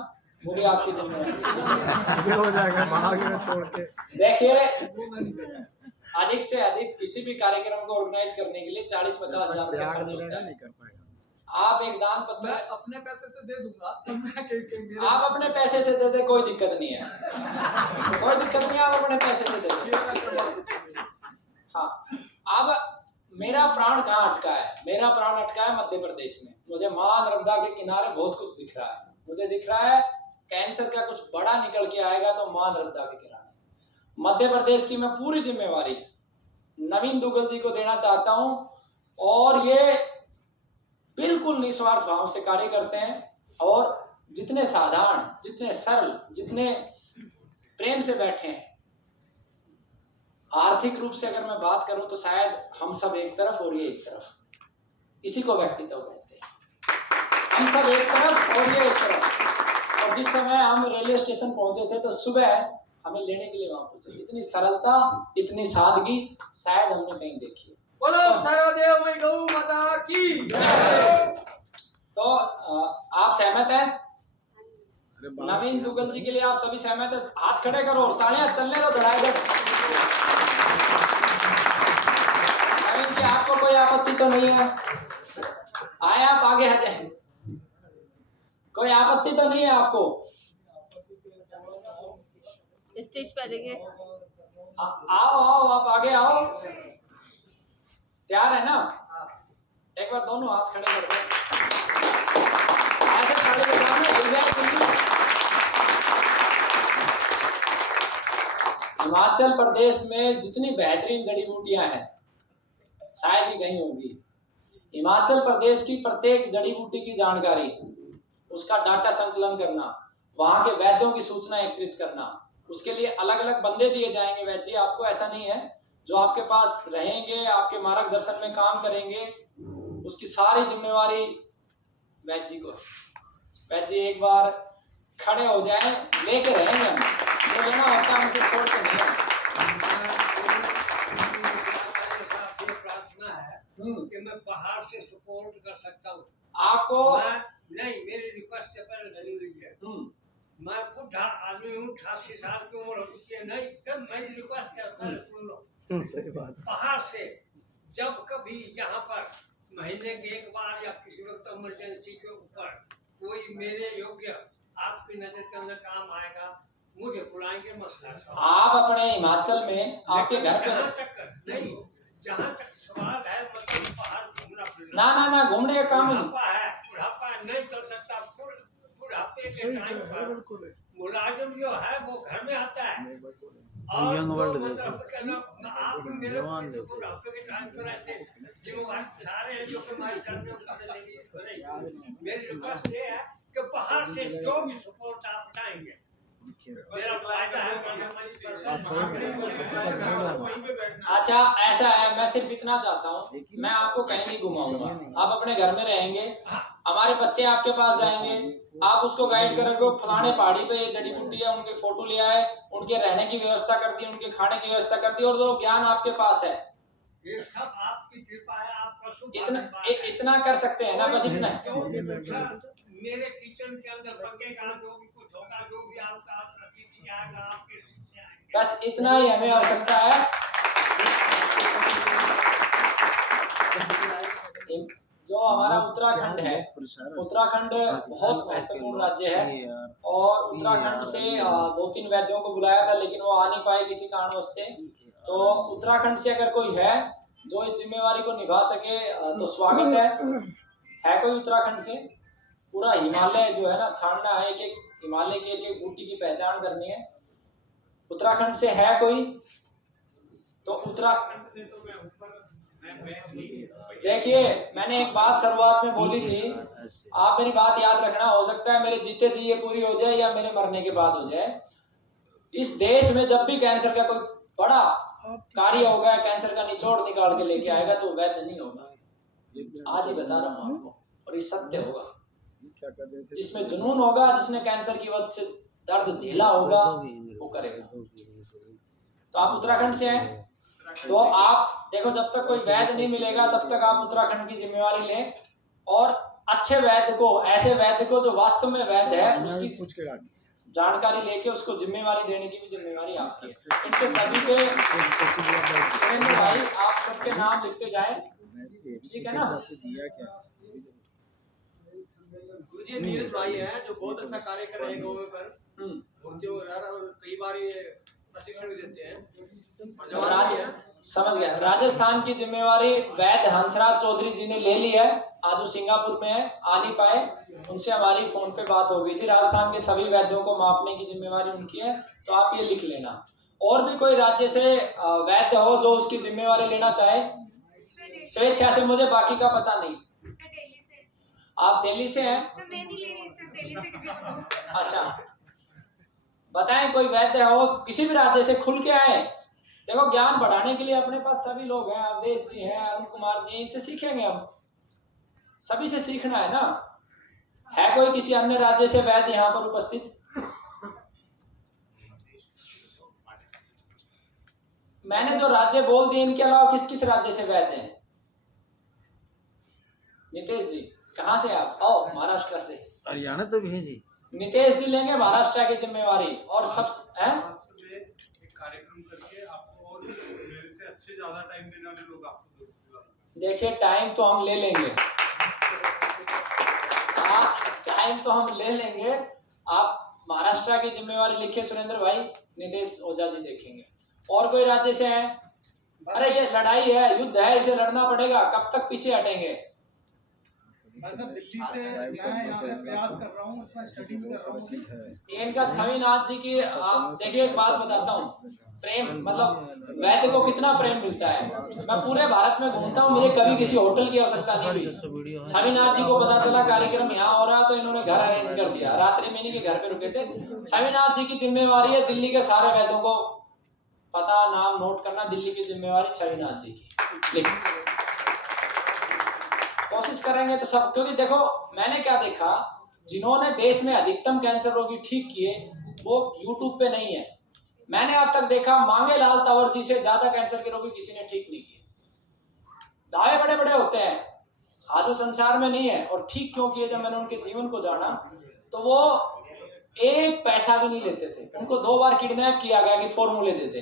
वो भी आपकी जिम्मेदारी हो जाएगा महावीर छोड़ के। देखिए, अधिक से अधिक किसी भी कार्यक्रम को ऑर्गेनाइज करने के लिए 40-50 हजार रुपए खर्च होता है। आप एक दान पत्र मैं अपने पैसे से दे दूंगा, तो मैं आप अपने पैसे से दे दे, कोई दिक्कत नहीं है, कोई दिक्कत नहीं, आप अपने पैसे से दे दे। हाँ, अब मेरा प्राण कहाँ अटका है? मेरा प्राण अटका है मध्य प्रदेश में। मुझे मां नर्मदा के किनारे बहुत कुछ दिख रहा है। मुझे दिख रहा है कैंसर का कुछ बड़ा निकल के आएगा तो मां नर्मदा के किनारे। मध्य प्रदेश की मैं पूरी जिम्मेवारी नवीन दुग्गल जी को देना चाहता हूं, और ये बिल्कुल निस्वार्थ भाव से कार्य करते हैं और जितने साधारण, जितने सरल, जितने प्रेम से बैठे हैं। आर्थिक रूप से अगर मैं बात करूं तो शायद हम सब एक तरफ और ये एक तरफ, इसी को व्यक्तित्व कहते हैं। हम सब एक तरफ और ये एक तरफ। और जिस समय हम रेलवे स्टेशन पहुंचे थे तो सुबह हमें लेने के लिए वहां पहुंचे, इतनी सरलता, इतनी सादगी शायद हमने कहीं देखी। बोलो सर्वदेव में गौ माता की जय। तो आप सहमत हैं? नवीन दुग्गल जी के लिए आप सभी सहमत हैं? हाथ खड़े करो और तालियां चलने दो धड़ाधड़। नवीन जी, आपको कोई आपत्ति तो नहीं है? आए आप आगे आ जाए, कोई आपत्ति तो नहीं है आपको? स्टेज पे आ जाइए। आओ आओ, आप आगे आओ। तैयार है ना? एक बार दोनों हाथ खड़े कर दो, ऐसे ताली बजाना, हिल जाए दिल्ली। हिमाचल प्रदेश में जितनी बेहतरीन जड़ी बूटियां हैं शायद ही कहीं होगी। हिमाचल प्रदेश की प्रत्येक जड़ी बूटी की जानकारी, उसका डाटा संकलन करना, वहां के वैद्यों की सूचना एकत्रित करना, उसके लिए अलग अलग बंदे दिए जाएंगे वैद्य जी आपको। ऐसा नहीं है, जो आपके पास रहेंगे, आपके मार्गदर्शन में काम करेंगे, उसकी सारी जिम्मेवारी वैद्य जी को। वैद्य जी एक बार खड़े हो जाएं, लेके रहेंगे हम, जो लेना होता है मुझे छोड़ के नहीं है। प्रार्थना है कि मैं पहाड़ से सपोर्ट कर सकता हूँ आपको। नहीं, मेरी रिक्वेस्ट के पर जरूरी है। मैं बुढ़ा आदमी हूँ, 88 साल की उम्र हो चुकी है। नहीं, तब मेरी रिक्वेस्ट करता है, सुन लो। सही बात। पहाड़ से जब कभी यहाँ पर महीने के एक बार या किसी वक्त इमरजेंसी के ऊपर कोई मेरे योग्य आपकी नजर के अंदर काम आएगा, मुझे बुलाएंगे। मसला आप अपने हिमाचल में आपके घर पे नहीं, जहाँ तक सवाल है, मतलब पहाड़ घूमना फिरना ना घूमने का काम नहीं। बुढ़ापा नहीं कर सकता। बुढ़ापे के टाइम पर मुलाजिम जो है वो घर में आता है, और मतलब आप मेरे बुढ़ापे के टाइम पर ऐसे जिम्मेवारी सारे जो हमारी कर्मियों कर देंगे। मेरी रिक्वेस्ट ये है कि बाहर से जो भी सपोर्ट आप उठाएंगे, मेरा फायदा है। अच्छा, ऐसा है, मैं सिर्फ इतना चाहता हूँ, मैं आपको कहीं नहीं घुमाऊंगा। आप अपने घर में रहेंगे, हमारे बच्चे आपके पास जाएंगे, आप उसको गाइड करोगे, फलाने पहाड़ी पे ये जड़ी बूटी है, उनके फोटो ले आए, उनके रहने की व्यवस्था कर दी, उनके खाने की व्यवस्था कर दी, और जो ज्ञान आपके पास है ये सब आपकी कृपा है। आप इतना कर सकते हैं ना, बस इतना। मेरे किचन के अंदर पकेगा, जो भी कुछ होगा, जो भी आपका अतिथि आएगा, आपके शिष्य आएंगे, बस इतना ही हमें आवश्यकता है। जो हमारा उत्तराखंड है, उत्तराखंड बहुत महत्वपूर्ण राज्य है, और उत्तराखंड से 2-3 वैद्यों को बुलाया था, लेकिन वो आ नहीं पाए किसी कारणवश से। तो उत्तराखंड से अगर कोई है जो इस जिम्मेवारी को निभा सके तो स्वागत है कोई उत्तराखंड से? पूरा हिमालय जो है ना छाड़ना है, एक एक हिमालय की एक एक बूटी की पहचान करनी है। उत्तराखंड से है कोई? तो उत्तराखंड से तो मैं ऊपर मैं नहीं देखिए, मैंने एक बात शुरुआत में बोली थी, आप मेरी बात याद रखना। हो सकता है मेरे जीते जी ये पूरी हो जाए या मेरे मरने के बाद हो जाए। इस देश में जब भी कैंसर का कोई बड़ा कार्य होगा, कैंसर का निचोड़ निकाल के लेके आएगा, तो वैध नहीं होगा। आज ही बता रहा हूँ आपको, और ये सत्य होगा। जिसमें जुनून होगा, जिसने कैंसर की वजह से दर्द झेला होगा, वो करेगा। तो आप उत्तराखंड से हैं, तो आप देखो, जब तक कोई वैद्य नहीं मिलेगा तब तक आप उत्तराखंड की जिम्मेवारी लें, और अच्छे वैद्य को, ऐसे वैद्य को जो वास्तव में वैद्य है, उसकी जानकारी लेके उसको जिम्मेवारी देने की भी जिम्मेवारी आपकी है। इनके सभी पे सुरेंद्र भाई आप सबके नाम लिखते जाएं, ठीक है ना? ये नीरज भाई हैं जो बहुत अच्छा कार्य कर रहे हैं गाँव में, पर जो कई बार ये प्रशिक्षण भी देते हैं। समझ गया। राजस्थान की जिम्मेवारी वैद्य हंसराज चौधरी जी ने ले ली है। आज वो सिंगापुर में है, आ नहीं पाए, उनसे हमारी फोन पे बात हो गई थी। राजस्थान के सभी वैद्यों को मापने की जिम्मेवारी उनकी है, तो आप ये लिख लेना। और भी कोई राज्य से वैद्य हो जो उसकी जिम्मेवारी लेना चाहे स्वेच्छा से, मुझे बाकी का पता नहीं। आप दिल्ली से हैं? अच्छा, बताएं कोई वैद्य हो किसी भी राज्य से, खुल के आए। देखो, ज्ञान बढ़ाने के लिए अपने पास सभी लोग हैं, अवधेश जी हैं, अरुण कुमार जी, इनसे सीखेंगे हम। सभी से सीखना है ना। है कोई किसी अन्य राज्य से वैद्य यहाँ पर उपस्थित? मैंने जो राज्य बोल दिए, इनके अलावा किस किस राज्य से वैद्य हैं? नितेश जी, कहाँ से आप? आओ, महाराष्ट्र से। हरियाणा तो भी है जी। नितेश जी लेंगे महाराष्ट्र की जिम्मेवारी। और सब हैं? एक कार्यक्रम करके आपको और मेरे से अच्छे ज्यादा टाइम देने वाले लोग आपको देखिए, टाइम तो हम ले लेंगे, टाइम तो हम ले लेंगे। आप महाराष्ट्र की जिम्मेवारी लिखिए सुरेंद्र भाई, नितेश ओझा जी देखेंगे। और कोई राज्य से है? अरे ये लड़ाई है, युद्ध है, इसे लड़ना पड़ेगा, कब तक पीछे हटेंगे? मैं सब दिल्ली से मैं यहाँ से प्रयास कर रहा हूँ, उसमें स्टडी भी कर रहा हूँ। इनका छविनाथ जी की देखिए, एक बात बताता हूँ, प्रेम मतलब वैद्य को कितना प्रेम मिलता है। मैं पूरे भारत में घूमता हूँ, मुझे कभी किसी होटल की आवश्यकता नहीं हुई। छविनाथ जी को पता चला कार्यक्रम यहाँ हो रहा, तो इन्होंने घर अरेंज कर दिया। रात्रि में इन्हीं के घर पे रुके थे। छविनाथ जी की जिम्मेवारी है दिल्ली के सारे वैद्यों को पता, नाम नोट करना। दिल्ली की जिम्मेवारी छविनाथ जी की, लिख। कोशिश करेंगे तो सब, क्योंकि देखो मैंने क्या देखा, जिन्होंने देश में अधिकतम कैंसर रोगी ठीक किए वो यूट्यूब पे नहीं है। मैंने अब तक देखा मांगेलाल तंवर जी से ज्यादा कैंसर के रोगी किसी ने ठीक नहीं किए। दावे बड़े बड़े होते हैं, आज वो संसार में नहीं है। और ठीक क्यों किए, जब मैंने उनके जीवन को जाना तो वो एक पैसा भी नहीं लेते थे। उनको 2 बार किडनैप किया गया कि फॉर्मूले देते,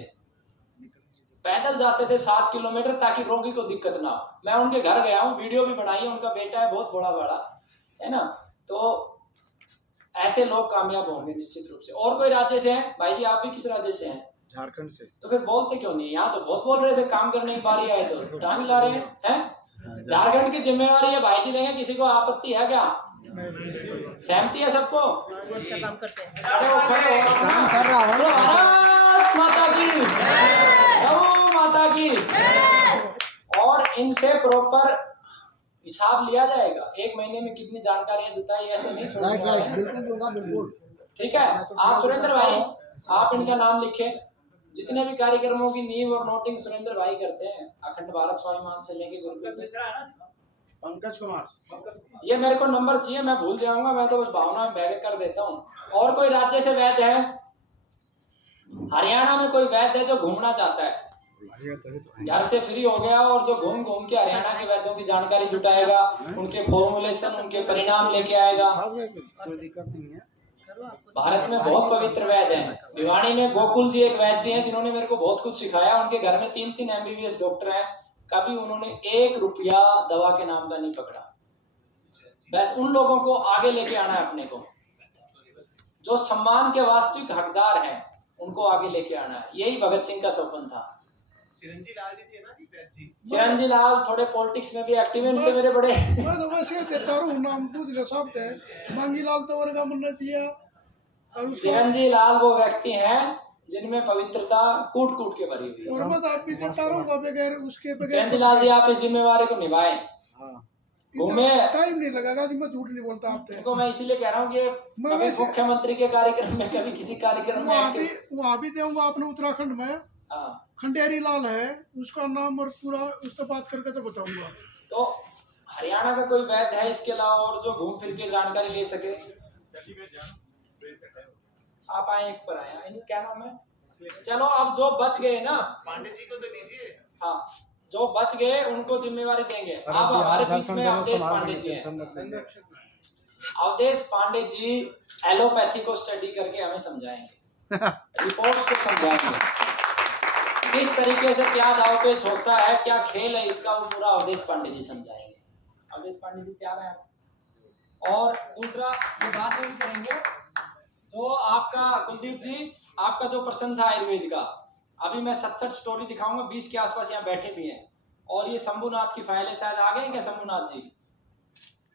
पैदल जाते थे 7 किलोमीटर ताकि रोगी को दिक्कत ना हो। मैं उनके घर गया हूँ, वीडियो भी बनाई है, उनका बेटा है बहुत बड़ा है ना। तो ऐसे लोग कामयाब होंगे निश्चित रूप से। और कोई राज्य से हैं? भाई जी आप भी किस राज्य से हैं? झारखंड से। तो फिर बोलते क्यों नहीं? यहाँ तो बहुत बोल रहे थे, काम करने की बारी आए तो टांग ला रहे हैं। झारखंड की जिम्मेवारी है, भाई जी लेंगे, किसी को आपत्ति है क्या? सहमति है सबको? अच्छा काम करते हैं। खड़े हो, खड़े हो। काम कर रहा हूँ। भारत माता की, गौ माता की। और इनसे प्रॉपर हिसाब लिया जाएगा, 1 महीने में कितनी जानकारियां जुटाई, ऐसे नहीं छोड़ना है। बिल्कुल दूंगा, बिल्कुल। ठीक है, आप सुरेंद्र भाई, आप इनका नाम लिखें। जितने भी कार्यक्रमों की नींव और नोटिंग सुरेंद्र भाई करते हैं, अखंड भारत स्वाभिमान से लेके गुरुकुल तक। पंकज कुमार। ये मेरे को नंबर चाहिए, मैं भूल जाऊंगा, मैं तो उस भावना में बह कर देता हूँ। और कोई राज्य से वैद्य है? हरियाणा में कोई वैद्य है जो घूमना चाहता है, घर से फ्री हो गया और जो घूम घूम के हरियाणा के वैद्यों की जानकारी जुटाएगा, उनके फॉर्मुलेशन, उनके परिणाम लेके आएगा। कोई दिक्कत नहीं है। भारत में बहुत पवित्र वैद्य हैं। भिवानी में गोकुल जी एक वैद्य हैं जिन्होंने मेरे को बहुत कुछ सिखाया। उनके घर में 3-3 MBBS डॉक्टर हैं, कभी उन्होंने 1 रुपया दवा के नाम का नहीं पकड़ा। बस उन लोगों को आगे लेके आना है अपने को, जो सम्मान के वास्तविक हकदार हैं उनको आगे लेके आना है। यही भगत सिंह का सपन था। चिरंजी लाल जी थे ना जी, वैद्य जी। चिरंजी लाल थोड़े पॉलिटिक्स में भी एक्टिव हैं, इनसे मेरे बड़े मैं तो वैसे देता हूँ नाम पूछ ले सब है। मांगीलाल तंवर का मन दिया। चिरंजी लाल वो व्यक्ति हैं जिनमें पवित्रता कूट कूट के भरी हुई है। और मत आप भी देता रहूंगा बगैर उसके जयंतीलाल जी, आप इस जिम्मेवारी को निभाएं। घूमे टाइम नहीं लगेगा जी, मैं झूठ नहीं बोलता आपसे। इनको मैं इसीलिए कह रहा हूँ कि कभी मुख्यमंत्री के कार्यक्रम में, कभी किसी कार्यक्रम में वहाँ भी दूंगा अपने उत्तराखंड में। हाँ, खंडेरी लाल है उसका नाम और पूरा उससे बात करके तो बताऊंगा। तो हरियाणा का कोई वैद्य है इसके अलावा और जो घूम फिर के जानकारी ले सके? आप आए, एक पर आए, क्या नाम है? चलो अब जो बच गए ना, पांडे जी को तो लीजिए। हाँ, जो बच गए उनको जिम्मेवारी देंगे। अब हमारे बीच में अवधेश पांडे जी हैं। अवधेश पांडे जी एलोपैथी को स्टडी करके हमें समझाएंगे, रिपोर्ट्स को समझाएंगे, किस तरीके से क्या दाव पेच होता है, क्या खेल है इसका, वो पूरा अवधेश पांडे जी समझाएंगे। अवधेश पांडे जी तैयार हैं? और दूसरा ये बात भी करेंगे जो आपका कुलदीप जी, आपका जो प्रश्न था आयुर्वेद का, अभी मैं 67 स्टोरी दिखाऊंगा, 20 के आसपास यहाँ बैठे भी हैं। और ये शंभुनाथ की फाइल है, शायद आ गए क्या शंभुनाथ जी?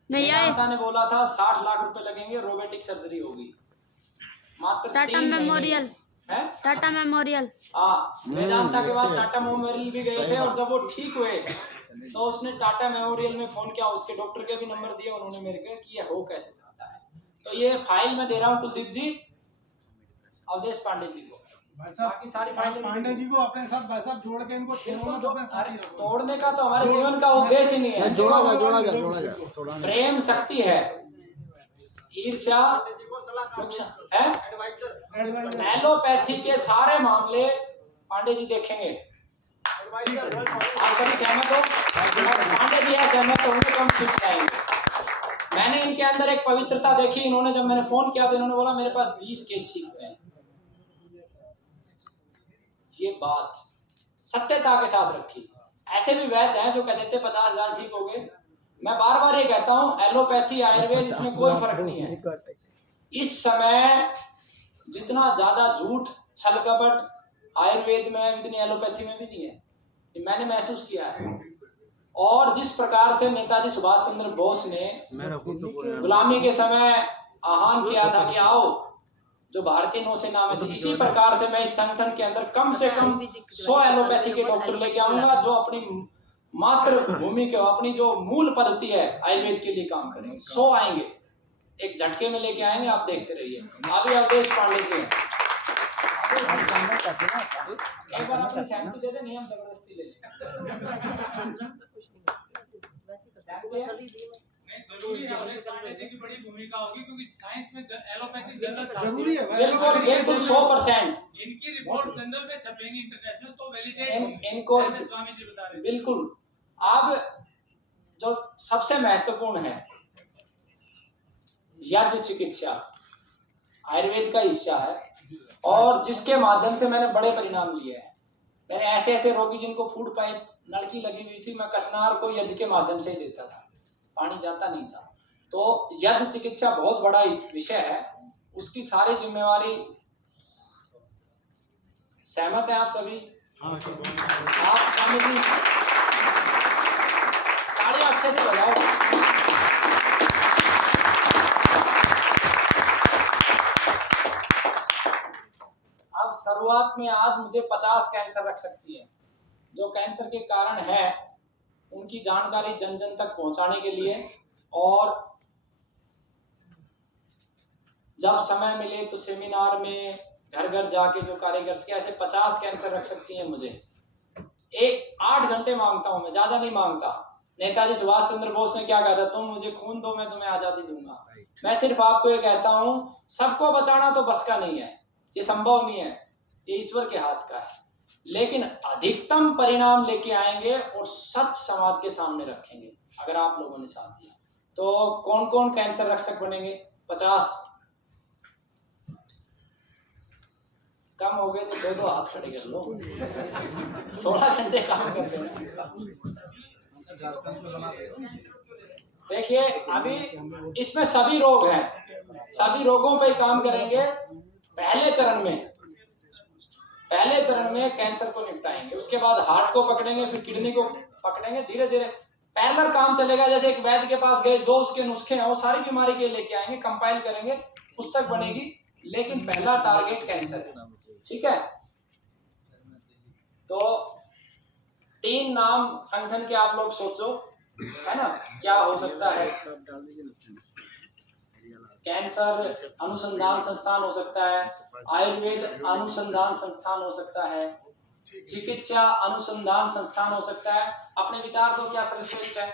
नहीं आए। वेदांता ने बोला था 60 लाख रुपए लगेंगे, रोबोटिक सर्जरी होगी मात्र टाटा 3 मेमोरियल है। टाटा मेमोरियल। हाँ, वेदांता के बाद टाटा मेमोरियल भी गए थे, और जब वो ठीक हुए तो उसने टाटा मेमोरियल में फोन किया, उसके डॉक्टर के भी नंबर दिए उन्होंने मेरे को कि ये हो कैसे सकता है। तो ये फाइल मैं दे रहा हूँ कुलदीप जी अवधेश पांडे जी को। बाकी सारी फाइलें पांडे जी को अपने साथ भाई साहब जोड़ के इनको तोड़ने का तो हमारे जीवन का उद्देश्य ही नहीं है। जोड़ा जा प्रेम शक्ति है, ईर्ष्या है। एलोपैथी के सारे मामले पांडे जी देखेंगे। आप सभी सहमत हो? पांडे जी सहमत होंगे तो हम ठीक जाएंगे। मैंने इनके अंदर एक पवित्रता देखी। इन्होंने जब मैंने फोन किया तो इन्होंने बोला मेरे पास 20 केस ठीक हुए हैं। ये बात सत्यता के साथ रखी। ऐसे भी वैद्य हैं जो कह देते 50,000 ठीक हो गए। मैं बार बार ये कहता हूँ एलोपैथी आयुर्वेद इसमें कोई फर्क नहीं है। इस समय जितना ज्यादा झूठ छल कपट आयुर्वेद में इतनी एलोपैथी में भी नहीं है, ये मैंने महसूस किया है। और जिस प्रकार से नेताजी सुभाष चंद्र बोस ने गुलामी के समय आह्वान किया था कि आओ जो भारतीय नौसेना में थे, इसी प्रकार से मैं इस संगठन के अंदर कम से कम 100 एलोपैथी के डॉक्टर लेके आऊंगा जो अपनी मातृभूमि के अपनी जो मूल पद्धति है आयुर्वेद के लिए काम करेंगे। 100 आएंगे, एक झटके में लेके आएंगे, आप देखते रहिए। अभी अवधेश पांडे जी एक बार अपनी सहमति दे दे, नहीं हम जबरदस्ती ले लें। जरूरी है, अवधेश पांडे जी की बड़ी भूमिका होगी क्योंकि साइंस में एलोपैथी जरूरी है। बिल्कुल बिल्कुल 100%। इनकी रिपोर्ट जनरल पे छपेंगी इंटरनेशनल, तो वैलिडेट इनको स्वामी जी बता रहे बिल्कुल। अब जो सबसे महत्वपूर्ण है यज्ञ चिकित्सा आयुर्वेद का हिस्सा है, और जिसके माध्यम से मैंने बड़े परिणाम लिए हैं। मैंने ऐसे ऐसे रोगी जिनको फूड पाइप नलकी लगी हुई थी, मैं कचनार को यज्ञ के माध्यम से ही देता था, पानी जाता नहीं था। तो यज्ञ चिकित्सा बहुत बड़ा विषय है, उसकी सारी जिम्मेवारी। सहमत हैं आप सभी? आप स्वामी जी तालियां अच्छे से बजाओ। अब शुरुआत में आज मुझे 50 कैंसर रक्षक चाहिए जो कैंसर के कारण है, उनकी जानकारी जन जन तक पहुंचाने के लिए, और जब समय मिले तो सेमिनार में घर घर जाके जो कार्यक्रम के ऐसे 50 कैंसर रक्षक चाहिए मुझे। 8 घंटे मांगता हूं मैं, ज्यादा नहीं मांगता। नेताजी सुभाष चंद्र बोस ने क्या कहा था, तुम मुझे खून दो मैं तुम्हें आजादी दूंगा। मैं सिर्फ आपको ये कहता हूं, सबको बचाना तो बस का नहीं है, ये संभव नहीं है, ये ईश्वर के हाथ का है, लेकिन अधिकतम परिणाम लेके आएंगे और सच समाज के सामने रखेंगे अगर आप लोगों ने साथ दिया। तो कौन कौन कैंसर रक्षक बनेंगे? 50। कम हो गए तो 2-2 हाथ खड़े कर लो। 16 घंटे काम कर देना। देखिए अभी इसमें सभी रोग हैं, सभी रोगों पे काम करेंगे। पहले चरण में कैंसर को निपटाएंगे, उसके बाद हार्ट को पकड़ेंगे, फिर किडनी को पकड़ेंगे। धीरे धीरे पैरेलल काम चलेगा। जैसे एक वैद्य के पास गए, जो उसके नुस्खे हैं वो सारी बीमारी के लेके आएंगे, कंपाइल करेंगे, पुस्तक बनेगी, लेकिन पहला टारगेट कैंसर है। ठीक है, तो 3 नाम संगठन के आप लोग सोचो, है ना, क्या हो सकता है। कैंसर अनुसंधान संस्थान हो सकता है, आयुर्वेद अनुसंधान संस्थान हो सकता है, चिकित्सा अनुसंधान संस्थान हो सकता है। अपने विचार दो, क्या सर्वश्रेष्ठ है।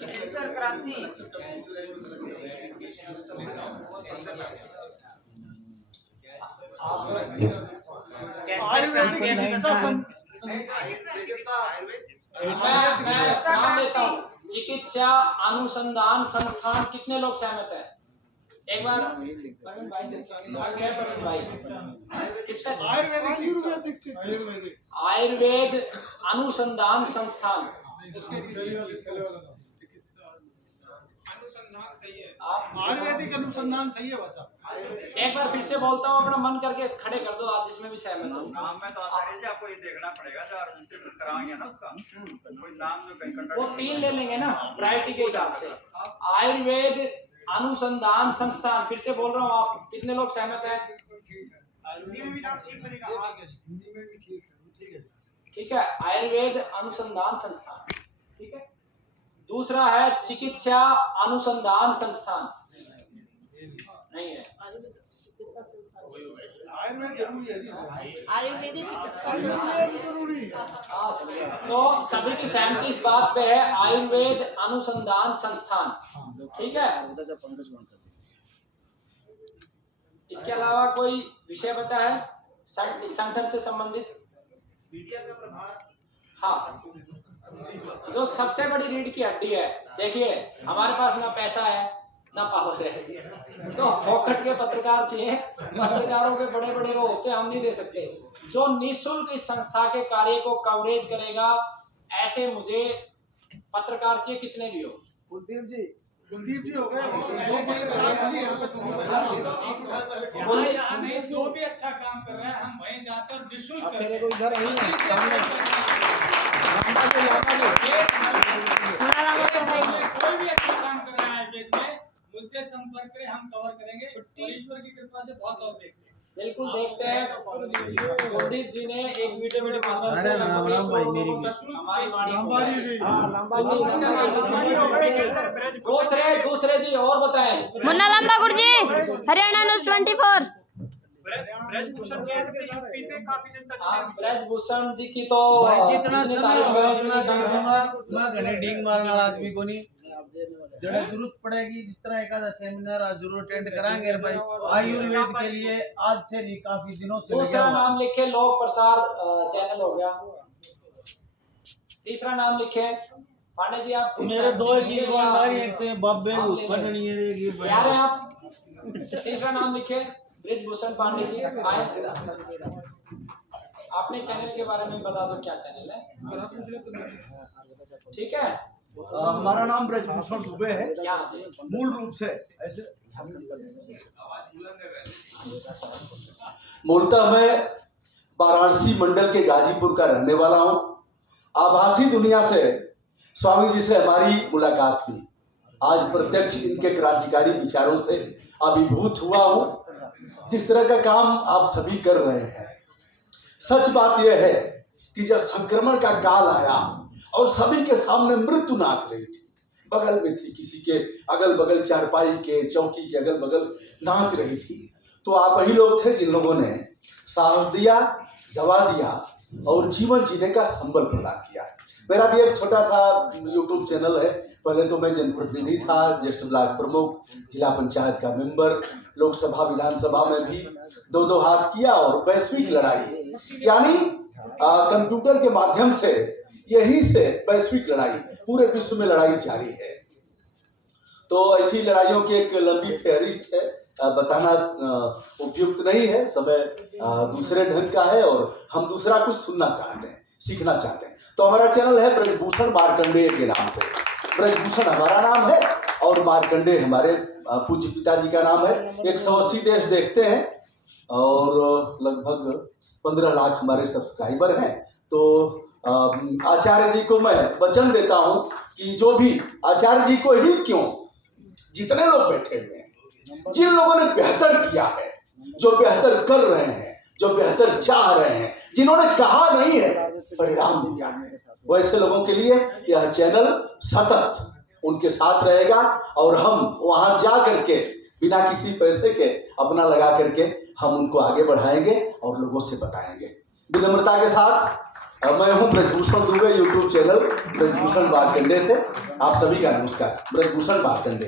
कैंसर क्रांति मैं नाम लेता हूँ, चिकित्सा अनुसंधान संस्थान, कितने लोग सहमत है। एक बार प्रवीण भाई कितने। आयुर्वेद अनुसंधान संस्थान, आयुर्वेदिक अनुसंधान सही है बस। एक बार फिर से बोलता हूँ, अपना मन करके खड़े कर दो आप जिसमें भी सहमत हो। नाम में तो आचार्य जी आपको ये देखना पड़ेगा जो रजिस्ट्रेशन कराएंगे ना उसका कोई नाम जो कहीं वो 3 ले लेंगे ना प्रायोरिटी के हिसाब से। आयुर्वेद अनुसंधान संस्थान, फिर से बोल रहा हूँ, आप कितने लोग सहमत हैं। ठीक है, आयुर्वेद अनुसंधान संस्थान, ठीक है। दूसरा है चिकित्सा अनुसंधान संस्थान, नहीं है। आयुर्वेदिक चिकित्सा जरूरी है। तो सभी की सहमति इस बात पे है, आयुर्वेद अनुसंधान संस्थान, ठीक है। इसके अलावा कोई विषय बचा है इस संगठन से संबंधित। मीडिया का प्रभाव, हाँ, जो सबसे बड़ी रीढ़ की हड्डी है, देखिए हमारे पास ना पैसा है ना पावर है, तो फोकट के पत्रकार चाहिए। पत्रकारों के बड़े बड़े वो होते हैं, हम नहीं दे सकते। जो निःशुल्क इस संस्था के कार्य को कवरेज करेगा, ऐसे मुझे पत्रकार चाहिए, कितने भी हो। कुलदीप जी हो गए। हमें जो भी अच्छा काम कर रहे हैं हम वहीं जाकर निःशुल्क करते हैं। इधर कोई भी अच्छा काम कर रहा है आयुर्वेद में, मुझसे संपर्क करें, हम कवर करेंगे। और ईश्वर की कृपा से बहुत लोग देखते हैं। बिल्कुल देखते हैं। कुलदीप जी ने एक वीडियो के माध्यम से हमारी दूसरे जी और बताएं। मुन्ना लंबा गुरुजी, हरियाणा न्यूज़ 24। ब्रजभूषण जी यूपी से काफी जनता ब्रजभूषण जी की तो जितना डींग मारने वाला आदमी को नहीं, जड़े जरूरत पड़ेगी, जिस तरह एक आधा सेमिनार आज जरूर अटेंड कराएंगे भाई आयुर्वेद के लिए। आज से नहीं, काफी दिनों से। दूसरा नाम लिखे, लोक प्रसार चैनल हो गया। तीसरा नाम लिखे पांडे जी, आप मेरे 2 चीज एक तो बाबे यार है आप। तीसरा नाम लिखे ब्रजभूषण पांडे जी, आए। अपने चैनल के बारे में बता दो, क्या चैनल है। ठीक है, हमारा नाम ब्रजभूषण दुबे है। मूल रूप से ऐसे मूलतः मैं वाराणसी मंडल के गाजीपुर का रहने वाला हूं। आभासी दुनिया से स्वामी जी से हमारी मुलाकात हुई। आज प्रत्यक्ष इनके क्रांतिकारी विचारों से अभिभूत हुआ हूं। जिस तरह का काम आप सभी कर रहे हैं, सच बात यह है कि जब संक्रमण का काल आया और सभी के सामने मृत्यु नाच रही थी, बगल में थी, किसी के अगल बगल चारपाई के, चौकी के अगल बगल नाच रही थी, तो आप ही लोग थे जिन लोगों ने साहस दिया, दवा दिया और जीवन जीने का संबल प्रदान किया। मेरा भी एक छोटा सा यूट्यूब चैनल है। पहले तो मैं जनप्रतिनिधि था, ज्येष्ठ ब्लॉक प्रमुख, जिला पंचायत का मेंबर, लोकसभा विधानसभा में भी 2-2 हाथ किया और वैश्विक लड़ाई, यानी कंप्यूटर के माध्यम से, यही से वैश्विक लड़ाई, पूरे विश्व में लड़ाई जारी है। तो ऐसी लड़ाइयों की एक लंबी फहरिस्त है, बताना उपयुक्त नहीं है। समय दूसरे ढंग का है और हम दूसरा कुछ सुनना चाहते हैं, सीखना चाहते हैं। तो हमारा चैनल है ब्रजभूषण मार्कंडेय के नाम से। ब्रजभूषण हमारा नाम है और मार्कंडेय हमारे पूज्य पिताजी का नाम है। 180 देश देखते हैं और लगभग 15 लाख हमारे सब्सक्राइबर हैं। तो आचार्य जी को मैं वचन देता हूं कि जो भी आचार्य जी को ही क्यों, जितने लोग बैठे हुए हैं, जिन लोगों ने बेहतर किया है, जो बेहतर कर रहे हैं, जो बेहतर चाह रहे हैं, जिन्होंने कहा नहीं है परिणाम दिया है, वैसे लोगों के लिए यह चैनल सतत उनके साथ रहेगा और हम वहां जा करके बिना किसी पैसे के अपना लगा करके हम उनको आगे बढ़ाएंगे और लोगों से बताएंगे। विनम्रता के साथ मैं हूं ब्रजभूषण दुबे, यूट्यूब चैनल ब्रजभूषण मार्कंडे से। आप सभी का नमस्कार। ब्रजभूषण मार्कंडे।